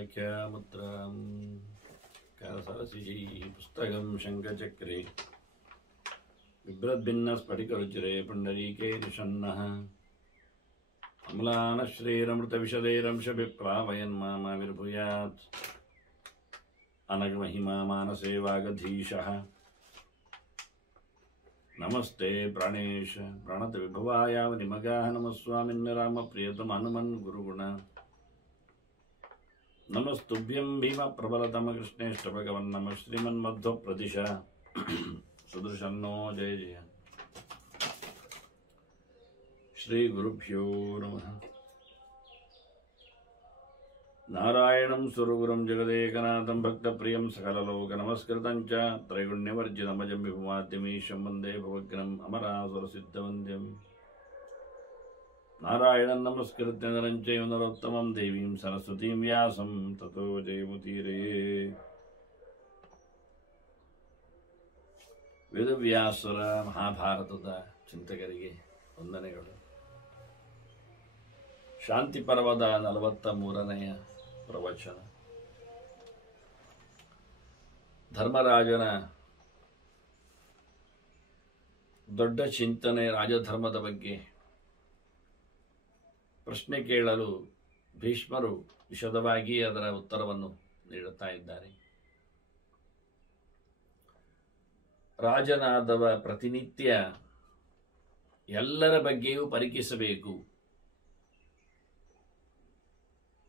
व्याख्यामुद्रां कासरसिजैः पुस्तकं शङ्खचक्रे बिभ्रद्भिन्नस्फटिकरुचिरे पुण्डरीके निषण्णः अम्लानश्रीरमृतविशदैरंशभिप्लावयन्मामाविर्भूयात् अनघमहिमा मानसे वागधीशः नमस्ते प्राणेश प्रणतविभवायावनिमगाः नमः स्वामिन् रामप्रियतम हनुमन् गुरुगुण नमस्तुभ्यं भीमप्रबलतम कृष्णेष्ट भगवन् नमः श्रीमन्मध्वप्रदिश सुदर्शनो जय जय श्री गुरुभ्यो नमः नारायणं सुरगुरुं जगदेकनाथं भक्तप्रियं सकललोकनमस्कृतं च त्रैगुण्यवर्जितमजं विभुमाद्यमीशं वन्दे भवग्नम् अमरासुरसिद्धवन्द्यं नारायणं नमस्कृत्य नरं चैव नरोत्तमं देवीं सरस्वतीं व्यासं ततो जयमुदीरये ವೇದವ್ಯಾಸರ ಮಹಾಭಾರತದ ಚಿಂತಕರಿಗೆ ವಂದನೆಗಳು. ಶಾಂತಿ ಪರ್ವದ 43ನೇ ಪ್ರವಚನ. ಧರ್ಮರಾಜನ ದೊಡ್ಡ ಚಿಂತನೆ ರಾಜಧರ್ಮದ ಬಗ್ಗೆ ಪ್ರಶ್ನೆ ಕೇಳಲು ಭೀಷ್ಮರು ವಿಶದವಾಗಿ ಅದರ ಉತ್ತರವನ್ನು ನೀಡುತ್ತಾ ಇದ್ದಾರೆ. ರಾಜನಾದವ ಪ್ರತಿನಿತ್ಯ ಎಲ್ಲರ ಬಗ್ಗೆಯೂ ಪರಿಕಿಸಬೇಕು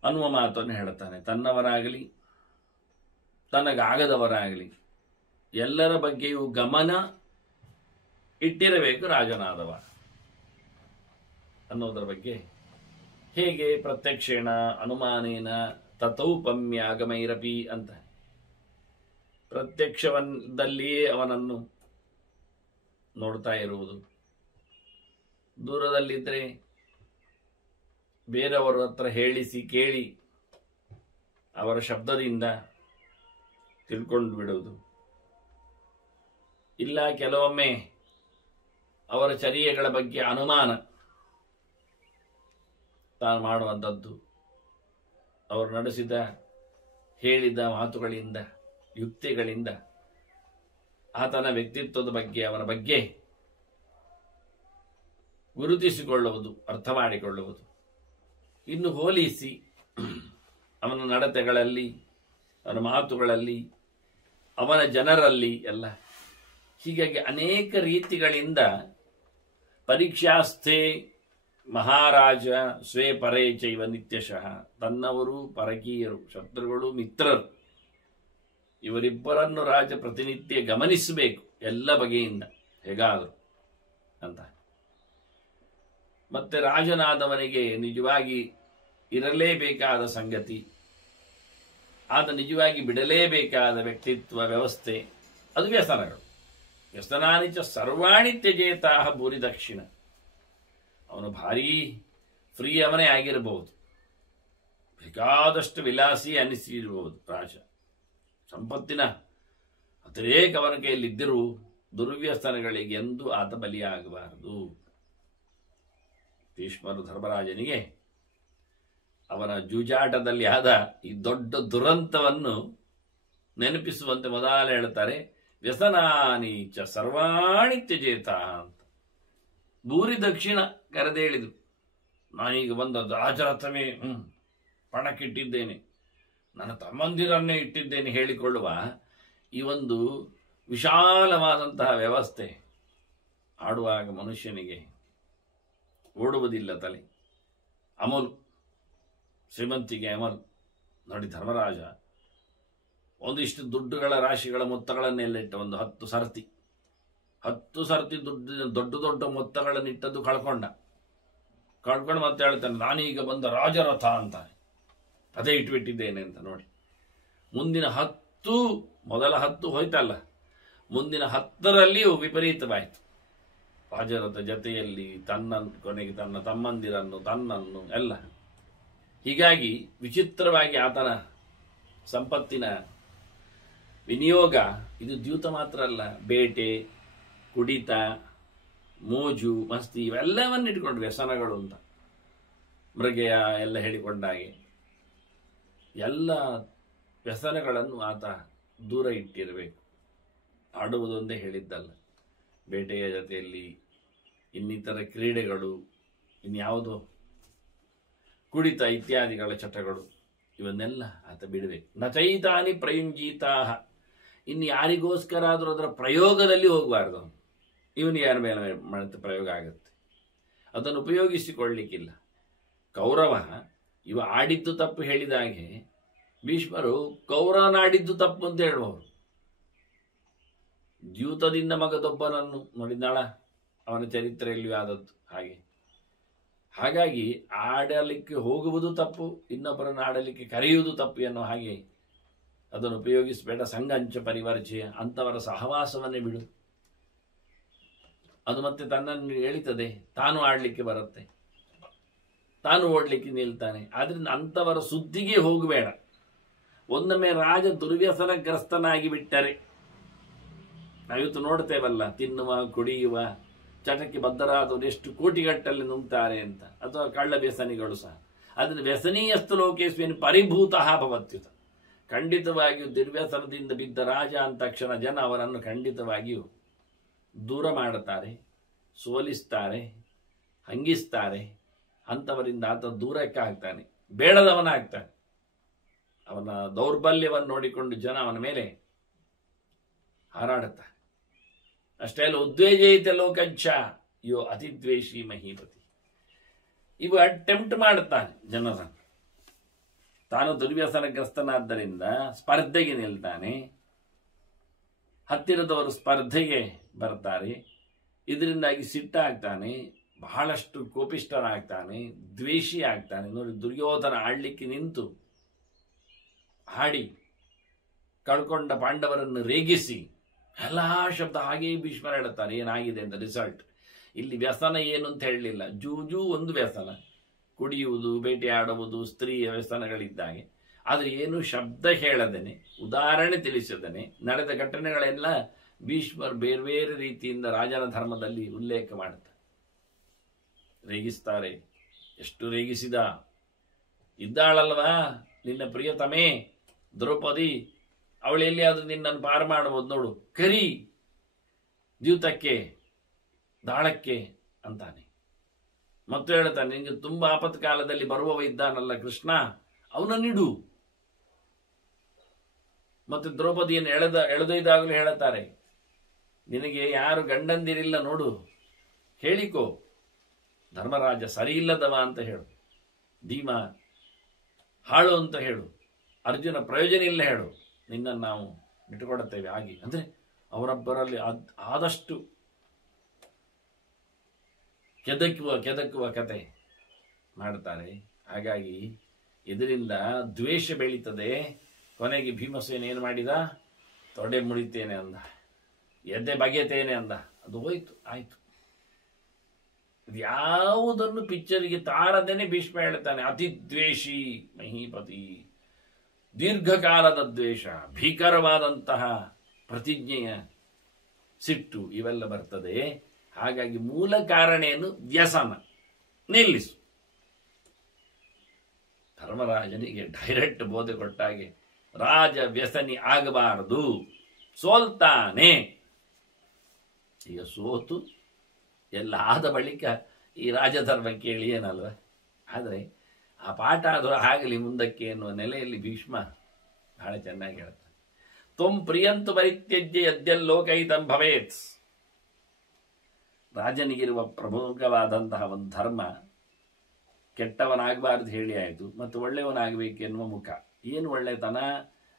ಅನ್ನುವ ಮಾತನ್ನು ಹೇಳ್ತಾನೆ. ತನ್ನವರಾಗಲಿ ತನಗಾಗದವರಾಗಲಿ ಎಲ್ಲರ ಬಗ್ಗೆಯೂ ಗಮನ ಇಟ್ಟಿರಬೇಕು ರಾಜನಾದವ ಅನ್ನೋದರ ಬಗ್ಗೆ. ಹೇಗೆ? ಪ್ರತ್ಯಕ್ಷೇಣ ಅನುಮಾನೇನ ತಥೌಪಮ್ಯಾಗಮೈರಪಿ ಅಂತ. ಪ್ರತ್ಯಕ್ಷವನ್ನದಲ್ಲಿಯೇ ಅವನನ್ನು ನೋಡ್ತಾ ಇರುವುದು, ದೂರದಲ್ಲಿದ್ದರೆ ಬೇರೆಯವರ ಹತ್ರ ಹೇಳಿಸಿ ಕೇಳಿ ಅವರ ಶಬ್ದದಿಂದ ತಿಳ್ಕೊಂಡು ಬಿಡುವುದು, ಇಲ್ಲ ಕೆಲವೊಮ್ಮೆ ಅವರ ಚರ್ಯೆಗಳ ಬಗ್ಗೆ ಅನುಮಾನ ತಾನು ಮಾಡುವಂಥದ್ದು, ಅವರು ನಡೆಸಿದ ಹೇಳಿದ ಮಾತುಗಳಿಂದ ಯುಕ್ತಿಗಳಿಂದ ಆತನ ವ್ಯಕ್ತಿತ್ವದ ಬಗ್ಗೆ ಅವನ ಬಗ್ಗೆ ಗುರುತಿಸಿಕೊಳ್ಳುವುದು, ಅರ್ಥ ಮಾಡಿಕೊಳ್ಳುವುದು. ಇನ್ನು ಹೋಲಿಸಿ ಅವನ ನಡತೆಗಳಲ್ಲಿ, ಅವನ ಮಾತುಗಳಲ್ಲಿ, ಅವನ ಜನರಲ್ಲಿ ಎಲ್ಲ. ಹೀಗಾಗಿ ಅನೇಕ ರೀತಿಗಳಿಂದ ಪರೀಕ್ಷಾಸ್ಥೆ ಮಹಾರಾಜ ಸ್ವೇ ಪರೇ ಚೈವ ನಿತ್ಯಶಃ. ತನ್ನವರು ಪರಕೀಯರು, ಶತ್ರುಗಳು ಮಿತ್ರರು, ಇವರಿಬ್ಬರನ್ನು ರಾಜ ಪ್ರತಿನಿತ್ಯ ಗಮನಿಸಬೇಕು ಎಲ್ಲ ಬಗೆಯಿಂದ ಹೇಗಾದರು ಅಂತ. ಮತ್ತೆ ರಾಜನಾದವನಿಗೆ ನಿಜವಾಗಿ ಇರಲೇಬೇಕಾದ ಸಂಗತಿ, ಆತ ನಿಜವಾಗಿ ಬಿಡಲೇಬೇಕಾದ ವ್ಯಕ್ತಿತ್ವ ವ್ಯವಸ್ಥೆ, ಅದು ವ್ಯಸನಗಳು. ವ್ಯಸನಾನಿ ಚ ಸರ್ವಾಣಿ ತ್ಯಜೇತಾಃ ಭೂರಿ ದಕ್ಷಿಣ. ಅವನು ಭಾರೀ ಫ್ರೀ ಅವನೇ ಆಗಿರಬಹುದು, ಬೇಕಾದಷ್ಟು ವಿಲಾಸಿ ಅನಿಸಿರಬಹುದು ರಾಜ, ಸಂಪತ್ತಿನ ಅತಿರೇಕ ಅವನ ಕೈಯಲ್ಲಿದ್ದರೂ ದುರ್ವ್ಯಸನಗಳಿಗೆ ಎಂದೂ ಆತ ಬಲಿಯಾಗಬಾರದು. ಭೀಷ್ಮರು ಧರ್ಮರಾಜನಿಗೆ ಅವನ ಜೂಜಾಟದಲ್ಲಿ ಆದ ಈ ದೊಡ್ಡ ದುರಂತವನ್ನು ನೆನಪಿಸುವಂತೆ ಮೊದಲ ಹೇಳ್ತಾರೆ, ವ್ಯಸನಾನಿ ಚ ಸರ್ವಾಣಿ ತ್ಯಜೇತ ಅಂತ. ಭೂರಿ ದಕ್ಷಿಣ ಕರೆದೇಳಿದ್ರು. ನಾನೀಗ ಬಂದದ್ದು ರಾಜರಥವೇ ಪಣಕ್ಕಿಟ್ಟಿದ್ದೇನೆ, ನನ್ನ ತಮ್ಮಂದಿರನ್ನೇ ಇಟ್ಟಿದ್ದೇನೆ ಹೇಳಿಕೊಳ್ಳುವ ಈ ಒಂದು ವಿಶಾಲವಾದಂತಹ ವ್ಯವಸ್ಥೆ ಆಡುವಾಗ ಮನುಷ್ಯನಿಗೆ ಓಡುವುದಿಲ್ಲ ತಲೆ. ಅಮಲು, ಶ್ರೀಮಂತಿಗೆ ಅಮಲು. ನೋಡಿ, ಧರ್ಮರಾಜ ಒಂದಿಷ್ಟು ದುಡ್ಡುಗಳ ರಾಶಿಗಳ ಮೊತ್ತಗಳನ್ನೆಲ್ಲ ಒಂದು 10 ಸರ್ತಿ ದುಡ್ಡು, ದೊಡ್ಡ ದೊಡ್ಡ ಮೊತ್ತಗಳನ್ನಿಟ್ಟದ್ದು ಕಳ್ಕೊಂಡು ಮತ್ತೆ ಹೇಳ್ತಾನೆ, ನಾನೀಗ ಬಂದ ರಾಜರಥ ಅಂತಾನೆ, ಅದೇ ಇಟ್ಬಿಟ್ಟಿದ್ದೇನೆ ಅಂತ. ನೋಡಿ, ಮುಂದಿನ 10, ಮೊದಲ 10 ಹೋಯ್ತಲ್ಲ, ಮುಂದಿನ 10ರಲ್ಲಿಯೂ ವಿಪರೀತವಾಯಿತು. ರಾಜರಥ ಜತೆಯಲ್ಲಿ ಕೊನೆಗೆ ತನ್ನ ತಮ್ಮಂದಿರನ್ನು, ತನ್ನನ್ನು ಎಲ್ಲ. ಹೀಗಾಗಿ ವಿಚಿತ್ರವಾಗಿ ಆತನ ಸಂಪತ್ತಿನ ವಿನಿಯೋಗ ಇದು ದ್ಯೂತ ಮಾತ್ರ ಅಲ್ಲ, ಬೇಟೆ, ಕುಡಿತ, ಮೋಜು, ಮಸ್ತಿ ಇವೆಲ್ಲವನ್ನು ಇಟ್ಕೊಂಡು ವ್ಯಸನಗಳು ಅಂತ ಮೃಗಯ ಎಲ್ಲ ಹೇಳಿಕೊಂಡಾಗೆ ಎಲ್ಲ ವ್ಯಸನಗಳನ್ನು ಆತ ದೂರ ಇಟ್ಟಿರಬೇಕು. ಆಡುವುದೊಂದೇ ಹೇಳಿದ್ದಲ್ಲ, ಬೇಟೆಯ ಜೊತೆಯಲ್ಲಿ ಇನ್ನಿತರ ಕ್ರೀಡೆಗಳು, ಇನ್ಯಾವುದೋ ಕುಡಿತ ಇತ್ಯಾದಿಗಳ ಚಟಗಳು, ಇವನ್ನೆಲ್ಲ ಆತ ಬಿಡಬೇಕು. ನಚೈತಾನಿ ಪ್ರಯುಂಜೀತಾ, ಇನ್ನು ಯಾರಿಗೋಸ್ಕರ ಆದರೂ ಅದರ ಪ್ರಯೋಗದಲ್ಲಿ ಹೋಗಬಾರ್ದು. ಇವನಿಗೆ ಯಾರ ಮೇಲೆ ಮಾಡಿದ ಪ್ರಯೋಗ ಆಗುತ್ತೆ, ಅದನ್ನು ಉಪಯೋಗಿಸಿಕೊಳ್ಳಲಿಕ್ಕಿಲ್ಲ. ಕೌರವ ಇವ ಆಡಿದ್ದು ತಪ್ಪು ಹೇಳಿದ ಹಾಗೆ ಭೀಷ್ಮರು ಕೌರವನಾಡಿದ್ದು ತಪ್ಪು ಅಂತ ಹೇಳುವವರು. ದ್ಯೂತದಿಂದ ಮಗದೊಬ್ಬನನ್ನು ನೋಡಿದ್ದಾಳ, ಅವನ ಚರಿತ್ರೆಯಲ್ಲಿಯೂ ಆದದ್ದು ಹಾಗೆ. ಹಾಗಾಗಿ ಆಡಲಿಕ್ಕೆ ಹೋಗುವುದು ತಪ್ಪು, ಇನ್ನೊಬ್ಬರನ್ನು ಆಡಲಿಕ್ಕೆ ಕರೆಯುವುದು ತಪ್ಪು ಅನ್ನೋ ಹಾಗೆ ಅದನ್ನು ಉಪಯೋಗಿಸಬೇಡ. ಸಂಘಂಚ ಪರಿವರ್ಜಯ, ಅಂಥವರ ಸಹವಾಸವನ್ನೇ ಬಿಡು. ಅದು ಮತ್ತೆ ತನ್ನನ್ನು ಎಳಿತದೆ, ತಾನು ಆಡಲಿಕ್ಕೆ ಬರುತ್ತೆ, ತಾನು ಓಡಲಿಕ್ಕೆ ನಿಲ್ತಾನೆ. ಆದ್ರಿಂದ ಅಂಥವರ ಸುದ್ದಿಗೆ ಹೋಗಬೇಡ. ಒಂದೊಮ್ಮೆ ರಾಜ ದುರ್ವ್ಯಸನಗ್ರಸ್ತನಾಗಿ ಬಿಟ್ಟರೆ, ನಾವಿವತ್ತು ನೋಡ್ತೇವಲ್ಲ, ತಿನ್ನುವ ಕುಡಿಯುವ ಚಟಕ್ಕೆ ಬದ್ಧರಾದವರು ಎಷ್ಟು ಕೋಟಿಗಟ್ಟಲ್ಲಿ ನುಂಗ್ತಾರೆ ಅಂತ. ಅಥವಾ ಕಳ್ಳ ವ್ಯಸನಿಗಳು ಸಹ. ಅದನ್ನು ವ್ಯಸನೀಯಸ್ತು ಲೋಕೇಶ್ವನ್ ಪರಿಭೂತಃ ಭವತ್ಯುತ. ಖಂಡಿತವಾಗಿಯೂ ದುರ್ವ್ಯಸನದಿಂದ ಬಿದ್ದ ರಾಜ ಅಂತ ತಕ್ಷಣ ಜನ ಅವರನ್ನು ಖಂಡಿತವಾಗಿಯೂ ದೂರ ಮಾಡುತ್ತಾರೆ, ಸೋಲಿಸ್ತಾರೆ, ಹಂಗಿಸ್ತಾರೆ. ಅಂಥವರಿಂದ ಆತ ದೂರಕ್ಕೆ ಆಗ್ತಾನೆ, ಬೇಡದವನಾಗ್ತಾನೆ. ಅವನ ದೌರ್ಬಲ್ಯವನ್ನು ನೋಡಿಕೊಂಡು ಜನ ಅವನ ಮೇಲೆ ಹಾರಾಡುತ್ತಾರೆ. ಅಷ್ಟೇ ಅಲ್ಲ, ಉದ್ವೇಜಯಿತ ಲೋಕಂಚ ಯೋ ಅತಿದ್ವೇಷಿ ಮಹೀಪತಿ. ಇವ ಟೆಂಪ್ಟ್ ಮಾಡುತ್ತಾನೆ ಜನರನ್ನು. ತಾನು ದುರ್ವ್ಯಸನಗ್ರಸ್ತನಾದ್ದರಿಂದ ಸ್ಪರ್ಧೆಗೆ ನಿಲ್ತಾನೆ, ಹತ್ತಿರದವರು ಸ್ಪರ್ಧೆಗೆ ಬರ್ತಾರೆ. ಇದರಿಂದಾಗಿ ಸಿಟ್ಟಾಗ್ತಾನೆ, ಬಹಳಷ್ಟು ಕೋಪಿಷ್ಠನಾಗ್ತಾನೆ, ದ್ವೇಷಿ ಆಗ್ತಾನೆ. ನೋಡಿ, ದುರ್ಯೋಧನ ಆಡ್ಲಿಕ್ಕೆ ನಿಂತು ಹಾಡಿ ಕಳ್ಕೊಂಡ ಪಾಂಡವರನ್ನು ರೇಗಿಸಿ ಎಲ್ಲ ಶಬ್ದ ಹಾಗೆಯೇ ಭೀಷ್ಮರ ಹೇಳುತ್ತಾನೆ ಏನಾಗಿದೆ ಅಂತ. ರಿಸಲ್ಟ್ ಇಲ್ಲಿ ವ್ಯಸನ ಏನು ಅಂತ ಹೇಳಲಿಲ್ಲ. ಜೂಜು ಒಂದು ವ್ಯಸನ, ಕುಡಿಯುವುದು, ಬೇಟೆಯಾಡುವುದು, ಸ್ತ್ರೀಯ ವ್ಯಸನಗಳಿದ್ದಾಗೆ. ಆದರೆ ಏನು ಶಬ್ದ ಹೇಳದೇನೆ, ಉದಾಹರಣೆ ತಿಳಿಸದೇನೆ ನಡೆದ ಘಟನೆಗಳೆಲ್ಲ ಭೀಷ್ಮರು ಬೇರೆ ಬೇರೆ ರೀತಿಯಿಂದ ರಾಜನ ಧರ್ಮದಲ್ಲಿ ಉಲ್ಲೇಖ ಮಾಡುತ್ತಾರೆ. ರೇಗಿಸ್ತಾರೆ. ಎಷ್ಟು ರೇಗಿಸಿದ, ಇದ್ದಾಳಲ್ವಾ ನಿನ್ನ ಪ್ರಿಯತಮೆ ದ್ರೌಪದಿ, ಅವಳು ಎಲ್ಲಿಯಾದ್ರೂ ನಿನ್ನನ್ನು ಪಾರು ಮಾಡಬಹುದು ನೋಡು, ಕರಿ ದ್ಯೂತಕ್ಕೆ, ದಾಳಕ್ಕೆ ಅಂತಾನೆ. ಮತ್ತು ಹೇಳ್ತಾನೆ, ನಿನಗೆ ತುಂಬಾ ಆಪತ್ಕಾಲದಲ್ಲಿ ಬರುವವ ಇದ್ದಾನಲ್ಲ ಕೃಷ್ಣ, ಅವನನ್ನಿಡು. ಮತ್ತು ದ್ರೌಪದಿಯನ್ನು ಎಳೆದೊಯ್ದಾಗಲೂ ಹೇಳುತ್ತಾರೆ, ನಿನಗೆ ಯಾರು ಗಂಡಂದಿರಿಲ್ಲ ನೋಡು, ಹೇಳಿಕೋ, ಧರ್ಮರಾಜ ಸರಿ ಇಲ್ಲದವ ಅಂತ ಹೇಳು, ಭೀಮ ಹಾಳು ಅಂತ ಹೇಳು, ಅರ್ಜುನ ಪ್ರಯೋಜನ ಇಲ್ಲ ಹೇಳು, ನಿನ್ನನ್ನು ನಾವು ಬಿಟ್ಟುಕೊಡುತ್ತೇವೆ. ಹಾಗೆ ಅಂದ್ರೆ ಅವರೊಬ್ಬರಲ್ಲಿ ಆದಷ್ಟು ಕೆದಕುವ ಕತೆ ಮಾಡ್ತಾರೆ. ಹಾಗಾಗಿ ಇದರಿಂದ ದ್ವೇಷ ಬೆಳೀತದೆ. ಕೊನೆಗೆ ಭೀಮಸೇನ ಏನು ಮಾಡಿದ, ತೊಡೆ ಮುಡಿತೇನೆ ಅಂದ, ಎದೆ ಬಗೆತೇನೆ ಅಂದ. ಅದು ಹೋಯ್ತು, ಆಯ್ತು. ಯಾವುದನ್ನು ಪಿಕ್ಚರಿಗೆ ತಾರದೇನೆ ಭೀಷ್ಮ ಹೇಳ್ತಾನೆ, ಅತಿದ್ವೇಷಿ ಮಹೀಪತಿ. ದೀರ್ಘಕಾಲದ ದ್ವೇಷ, ಭೀಕರವಾದಂತಹ ಪ್ರತಿಜ್ಞೆಯ ಸಿಟ್ಟು ಇವೆಲ್ಲ ಬರ್ತದೆ. ಹಾಗಾಗಿ ಮೂಲ ಕಾರಣ ಏನು, ವ್ಯಸನ. ನಿಲ್ಲಿಸು. ಧರ್ಮರಾಜನಿಗೆ ಡೈರೆಕ್ಟ್ ಬೋಧೆ ಕೊಟ್ಟಾಗೆ, ರಾಜ ವ್ಯಸನಿ ಆಗಬಾರದು, ಸೋಲ್ತಾನೆ. ಈಗ ಸೋತು ಎಲ್ಲ ಆದ ಬಳಿಕ ಈ ರಾಜಧರ್ಮ ಕೇಳಿ ಏನಲ್ವ. ಆದರೆ ಆ ಪಾಠ ಆದರೂ ಆಗಲಿ ಮುಂದಕ್ಕೆ ಎನ್ನುವ ನೆಲೆಯಲ್ಲಿ ಭೀಷ್ಮ ಬಹಳ ಚೆನ್ನಾಗಿ ಹೇಳ್ತಾನೆ. ತ್ವಂ ಪ್ರಿಯಂತು ಪರಿತ್ಯಜ್ಯ ಯದ್ಯಲ್ಲೋಕೈತಂ ಭವೇತ್. ರಾಜನಿಗಿರುವ ಪ್ರಮುಖವಾದಂತಹ ಒಂದು ಧರ್ಮ, ಕೆಟ್ಟವನಾಗಬಾರ್ದು ಹೇಳಿ ಆಯಿತು, ಮತ್ತು ಒಳ್ಳೆಯವನಾಗಬೇಕೆನ್ನುವ ಮುಖ. ಏನು ಒಳ್ಳೆತನ,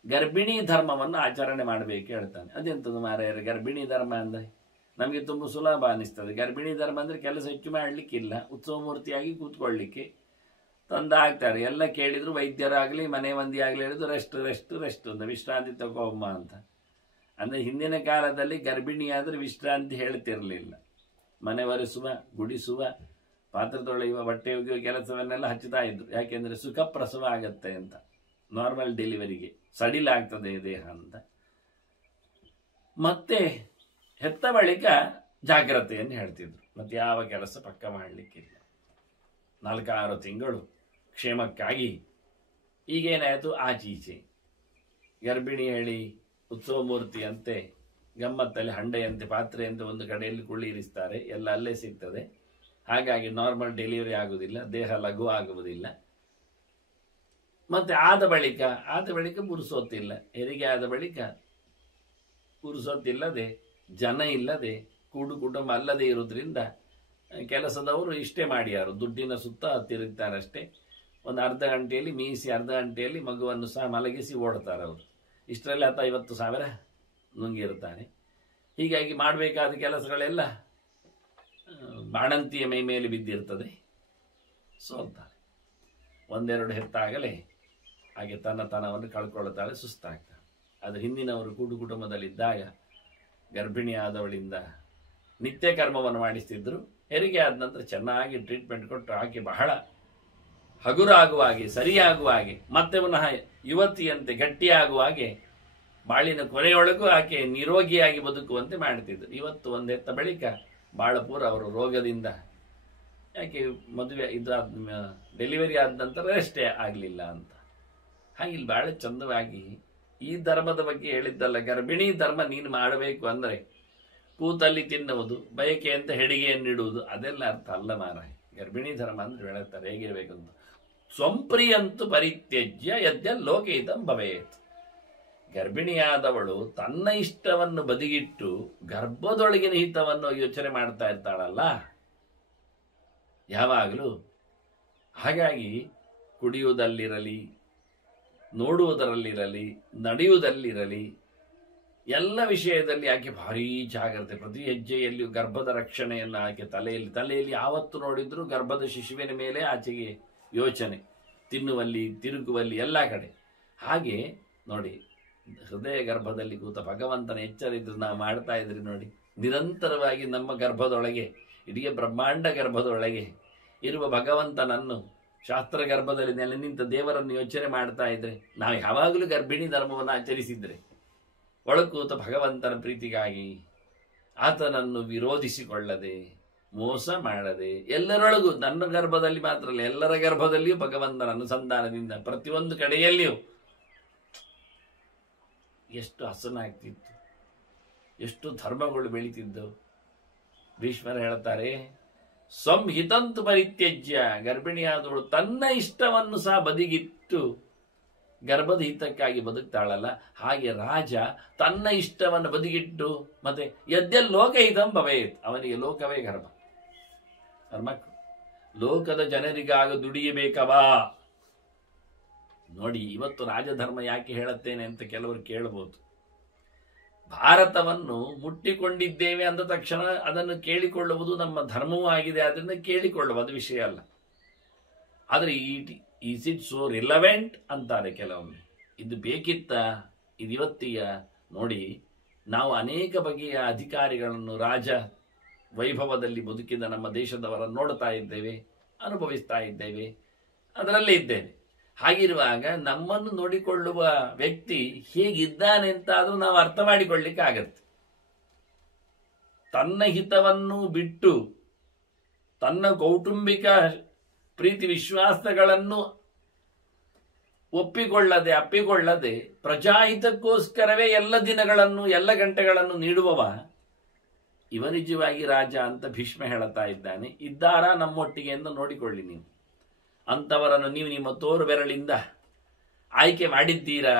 ಗರ್ಭಿಣಿ ಧರ್ಮವನ್ನು ಆಚರಣೆ ಮಾಡಬೇಕು ಹೇಳ್ತಾನೆ. ಅದೆಂಥದ್ದು ಮಾರಾಯರ ಗರ್ಭಿಣಿ ಧರ್ಮ ಅಂದರೆ? ನಮಗೆ ತುಂಬ ಸುಲಭ ಅನಿಸ್ತದೆ. ಗರ್ಭಿಣಿ ಧರ್ಮ ಅಂದರೆ ಕೆಲಸ ಹೆಚ್ಚು ಮಾಡಲಿಕ್ಕಿಲ್ಲ, ಉತ್ಸವ ಮೂರ್ತಿಯಾಗಿ ಕೂತ್ಕೊಳ್ಳಿಕ್ಕೆ ತಂದು ಹಾಕ್ತಾರೆ. ಎಲ್ಲ ಕೇಳಿದ್ರು ವೈದ್ಯರಾಗಲಿ ಮನೆ ಮಂದಿ ಆಗಲಿ ಹೇಳಿದ್ರು ರೆಸ್ಟ್ ರೆಸ್ಟ್ ರೆಸ್ಟ್ ಅಂತ, ವಿಶ್ರಾಂತಿ ತಗೋಮ್ಮ ಅಂತ. ಅಂದರೆ ಹಿಂದಿನ ಕಾಲದಲ್ಲಿ ಗರ್ಭಿಣಿಯಾದರೆ ವಿಶ್ರಾಂತಿ ಹೇಳ್ತಿರಲಿಲ್ಲ. ಮನೆ ಒರೆಸುವ, ಗುಡಿಸುವ, ಪಾತ್ರೆ ತೊಳೆಯುವ, ಬಟ್ಟೆ ಒಗೆಯುವ ಕೆಲಸವನ್ನೆಲ್ಲ ಹಚ್ಚುತ್ತಾ ಇದ್ರು. ಯಾಕೆಂದರೆ ಸುಖ ಪ್ರಸವ ಆಗತ್ತೆ ಅಂತ, ನಾರ್ಮಲ್ ಡೆಲಿವರಿಗೆ ಸಡಿಲಾಗ್ತದೆ ದೇಹ ಅಂತ. ಮತ್ತೆ ಹೆತ್ತ ಬಳಿಕ ಜಾಗ್ರತೆಯನ್ನು ಹೇಳ್ತಿದ್ರು. ಮತ್ತೆ ಯಾವ ಕೆಲಸ ಪಕ್ಕ ಮಾಡಲಿಕ್ಕಿಲ್ಲ. 4-6 ತಿಂಗಳು ಕ್ಷೇಮಕ್ಕಾಗಿ ಈಗೇನಾಯಿತು, ಆಚೀಚೆ ಗರ್ಭಿಣಿ ಹೇಳಿ ಉತ್ಸವ ಮೂರ್ತಿ ಅಂತೆ ಗಮ್ಮತ್ತಲ್ಲಿ ಹಂಡೆಯಂತೆ ಪಾತ್ರೆಯಂತೆ ಒಂದು ಕಡೆಯಲ್ಲಿ ಕುಳ್ಳಿರಿಸ್ತಾರೆ, ಎಲ್ಲ ಅಲ್ಲೇ ಸಿಗ್ತದೆ. ಹಾಗಾಗಿ ನಾರ್ಮಲ್ ಡೆಲಿವರಿ ಆಗುವುದಿಲ್ಲ, ದೇಹ ಲಘು ಆಗುವುದಿಲ್ಲ. ಮತ್ತೆ ಆದ ಬಳಿಕ ಪುರುಸೊತ್ತಿಲ್ಲ. ಹೆರಿಗೆ ಆದ ಬಳಿಕ ಪುರುಸೊತ್ತಿಲ್ಲದೆ, ಜನ ಇಲ್ಲದೆ, ಕುಟುಂಬ ಅಲ್ಲದೆ ಇರುವುದರಿಂದ ಕೆಲಸದವರು ಇಷ್ಟೇ ಮಾಡ್ಯಾರು, ದುಡ್ಡಿನ ಸುತ್ತ ತಿರುಗ್ತಾರಷ್ಟೇ. ಒಂದು ಅರ್ಧ ಗಂಟೆಯಲ್ಲಿ ಮೀಸಿ, ಅರ್ಧ ಗಂಟೆಯಲ್ಲಿ ಮಗುವನ್ನು ಸಹ ಮಲಗಿಸಿ ಓಡ್ತಾರೆ ಅವರು. ಇಷ್ಟರಲ್ಲಿ 50,000 ನುಂಗಿರುತ್ತಾರೆ. ಹೀಗಾಗಿ ಮಾಡಬೇಕಾದ ಕೆಲಸಗಳೆಲ್ಲ ಬಾಣಂತಿಯ ಮೈ ಮೇಲೆ ಬಿದ್ದಿರ್ತದೆ, ಸೋಲ್ತಾರೆ. ಒಂದೆರಡು ಹೆತ್ತಾಗಲೇ ಹಾಗೆ ತನವನ್ನು ಕಳ್ಕೊಳ್ಳುತ್ತಾಳೆ, ಸುಸ್ತಾಗ್ತಾಳೆ. ಆದರೆ ಹಿಂದಿನವರು ಕುಟುಂಬದಲ್ಲಿದ್ದಾಗ ಗರ್ಭಿಣಿಯಾದವಳಿಂದ ನಿತ್ಯ ಕರ್ಮವನ್ನು ಮಾಡಿಸ್ತಿದ್ರು. ಹೆರಿಗೆ ಆದ ನಂತರ ಚೆನ್ನಾಗಿ ಟ್ರೀಟ್ಮೆಂಟ್ ಕೊಟ್ಟು ಆಕೆ ಬಹಳ ಹಗುರಾಗುವ ಹಾಗೆ, ಸರಿಯಾಗುವ ಹಾಗೆ, ಮತ್ತೆ ಪುನಃ ಯುವತಿಯಂತೆ ಗಟ್ಟಿಯಾಗುವ ಹಾಗೆ, ಬಾಳಿನ ಕೊನೆಯೊಳಗೂ ಆಕೆ ನಿರೋಗಿಯಾಗಿ ಬದುಕುವಂತೆ ಮಾಡ್ತಿದ್ರು. ಇವತ್ತು ಒಂದು ಹೆತ್ತ ಬಳಿಕ ಬಹಳ ಪೂರ ಅವರು ರೋಗದಿಂದ, ಯಾಕೆ ಮದುವೆ ಡೆಲಿವರಿ ಆದ ನಂತರ ಅಷ್ಟೇ ಆಗಲಿಲ್ಲ ಅಂತ. ಹಾಗೆ ಇಲ್ಲಿ ಬಹಳ ಚಂದವಾಗಿ ಈ ಧರ್ಮದ ಬಗ್ಗೆ ಹೇಳಿದ್ದಲ್ಲ. ಗರ್ಭಿಣಿ ಧರ್ಮ ನೀನು ಮಾಡಬೇಕು ಅಂದರೆ ಕೂತಲ್ಲಿ ತಿನ್ನುವುದು, ಬಯಕೆ ಅಂತ ಹೆಡಿಗೆಯನ್ನಿಡುವುದು, ಅದೆಲ್ಲ ಅರ್ಥ ಅಲ್ಲ ಮಾರಾಯ. ಗರ್ಭಿಣಿ ಧರ್ಮ ಅಂದ್ರೆ ಹೇಳ್ತಾರೆ ಹೇಗಿರಬೇಕಂತ. ಸ್ವಪ್ರಿಯಂತು ಪರಿತ್ಯಜ್ಯ ಯದ್ಯ ಲೋಕಹಿತಂ ಭವೇತ್. ಗರ್ಭಿಣಿಯಾದವಳು ತನ್ನ ಇಷ್ಟವನ್ನು ಬದಿಗಿಟ್ಟು ಗರ್ಭದೊಳಗಿನ ಹಿತವನ್ನು ಯೋಚನೆ ಮಾಡ್ತಾ ಇರ್ತಾಳಲ್ಲ ಯಾವಾಗಲೂ. ಹಾಗಾಗಿ ಕುಡಿಯುವುದಲ್ಲಿರಲಿ, ನೋಡುವುದರಲ್ಲಿರಲಿ, ನಡೆಯುವುದಲ್ಲಿರಲಿ, ಎಲ್ಲ ವಿಷಯದಲ್ಲಿ ಆಕೆ ಭಾರೀ ಜಾಗ್ರತೆ. ಪ್ರತಿ ಹೆಜ್ಜೆಯಲ್ಲಿಯೂ ಗರ್ಭದ ರಕ್ಷಣೆಯನ್ನು ಆಕೆ ತಲೆಯಲ್ಲಿ ಯಾವತ್ತು ನೋಡಿದ್ರು ಗರ್ಭದ ಶಿಶುವಿನ ಮೇಲೆ ಆಚೆಗೆ ಯೋಚನೆ, ತಿನ್ನುವಲ್ಲಿ, ತಿರುಗುವಲ್ಲಿ, ಎಲ್ಲ ಕಡೆ. ಹಾಗೆ ನೋಡಿ, ಹೃದಯ ಗರ್ಭದಲ್ಲಿ ಕೂತ ಭಗವಂತನ ಎಚ್ಚರ ಇದ್ರು ನಾವು ಮಾಡ್ತಾ ಇದ್ರಿ ನೋಡಿ. ನಿರಂತರವಾಗಿ ನಮ್ಮ ಗರ್ಭದೊಳಗೆ, ಇಡೀ ಬ್ರಹ್ಮಾಂಡ ಗರ್ಭದೊಳಗೆ ಇರುವ ಭಗವಂತನನ್ನು, ಶಾಸ್ತ್ರ ಗರ್ಭದಲ್ಲಿ ನೆಲೆ ನಿಂತ ದೇವರನ್ನು ಯೋಚನೆ ಮಾಡ್ತಾ ಇದ್ರೆ, ನಾವು ಯಾವಾಗಲೂ ಗರ್ಭಿಣಿ ಧರ್ಮವನ್ನು ಆಚರಿಸಿದ್ರೆ, ಒಳಕೂತ ಭಗವಂತನ ಪ್ರೀತಿಗಾಗಿ ಆತನನ್ನು ವಿರೋಧಿಸಿಕೊಳ್ಳದೆ, ಮೋಸ ಮಾಡದೆ, ಎಲ್ಲರೊಳಗೂ, ನನ್ನ ಗರ್ಭದಲ್ಲಿ ಮಾತ್ರ ಅಲ್ಲ ಎಲ್ಲರ ಗರ್ಭದಲ್ಲಿಯೂ ಭಗವಂತನ ಅನುಸಂಧಾನದಿಂದ ಪ್ರತಿಯೊಂದು ಕಡೆಯಲ್ಲಿಯೂ ಎಷ್ಟು ಹಸನಾಗ್ತಿತ್ತು, ಎಷ್ಟು ಧರ್ಮಗಳು ಬೆಳೀತಿದ್ದವು. ಭೀಷ್ಮರು ಹೇಳ್ತಾರೆ, ಸಂಹಿತಂತು ಪರಿತ್ಯಜ್ಯ. ಗರ್ಭಿಣಿಯಾದವಳು ತನ್ನ ಇಷ್ಟವನ್ನು ಸಹ ಬದಿಗಿಟ್ಟು ಗರ್ಭದ ಹಿತಕ್ಕಾಗಿ ಬದುಕ್ತಾಳಲ್ಲ, ಹಾಗೆ ರಾಜ ತನ್ನ ಇಷ್ಟವನ್ನು ಬದಿಗಿಟ್ಟು ಮತ್ತೆ ಯದ್ಯ ಲೋಕಹಿತಂ ಭವೇತ್, ಅವನಿಗೆ ಲೋಕವೇ ಗರ್ಭ. ಲೋಕದ ಜನರಿಗಾಗ ದುಡಿಯಬೇಕವಾ. ನೋಡಿ, ಇವತ್ತು ರಾಜಧರ್ಮ ಯಾಕೆ ಹೇಳುತ್ತೇನೆ ಅಂತ ಕೆಲವರು ಕೇಳಬಹುದು. ಭಾರತವನ್ನು ಮುಟ್ಟಿಕೊಂಡಿದ್ದೇವೆ ಅಂದ ತಕ್ಷಣ ಅದನ್ನು ಕೇಳಿಕೊಳ್ಳುವುದು ನಮ್ಮ ಧರ್ಮವೂ ಆಗಿದೆ, ಅದರಿಂದ ಕೇಳಿಕೊಳ್ಳುವ, ಅದು ವಿಷಯ ಅಲ್ಲ. ಆದರೆ ಈಸ್ ಇಟ್ ಸೋ ರಿಲವೆಂಟ್ ಅಂತಾರೆ ಕೆಲವೊಮ್ಮೆ. ಇದು ಬೇಕಿತ್ತ? ಇದು ಇವತ್ತಿಯ ನೋಡಿ, ನಾವು ಅನೇಕ ಬಗೆಯ ಅಧಿಕಾರಿಗಳನ್ನು, ರಾಜ ವೈಭವದಲ್ಲಿ ಬದುಕಿದ ನಮ್ಮ ದೇಶದವರನ್ನು ನೋಡ್ತಾ ಇದ್ದೇವೆ, ಅನುಭವಿಸ್ತಾ ಇದ್ದೇವೆ, ಅದರಲ್ಲೇ ಇದ್ದೇವೆ. ಹಾಗಿರುವಾಗ ನಮ್ಮನ್ನು ನೋಡಿಕೊಳ್ಳುವ ವ್ಯಕ್ತಿ ಹೇಗಿದ್ದಾನೆ ಅಂತ ಆದರೂ ನಾವು ಅರ್ಥ ಮಾಡಿಕೊಳ್ಳಿಕ್ಕೆ ಆಗತ್ತೆ. ತನ್ನ ಹಿತವನ್ನು ಬಿಟ್ಟು ತನ್ನ ಕೌಟುಂಬಿಕ ಪ್ರೀತಿ ವಿಶ್ವಾಸಗಳನ್ನು ಅಪ್ಪಿಕೊಳ್ಳದೆ ಪ್ರಜಾಹಿತಕ್ಕೋಸ್ಕರವೇ ಎಲ್ಲ ದಿನಗಳನ್ನು, ಎಲ್ಲ ಗಂಟೆಗಳನ್ನು ನೀಡುವವ ಇವ ನಿಜವಾಗಿ ರಾಜ ಅಂತ ಭೀಷ್ಮ ಹೇಳುತ್ತಾ ಇದ್ದಾನೆ. ಇದ್ದಾರಾ ನಮ್ಮೊಟ್ಟಿಗೆ ಎಂದು ನೋಡಿಕೊಳ್ಳಿ. ನೀವು ಅಂಥವರನ್ನು ನೀವು ನಿಮ್ಮ ತೋರು ಬೆರಳಿಂದ ಆಯ್ಕೆ ಮಾಡಿದ್ದೀರಾ,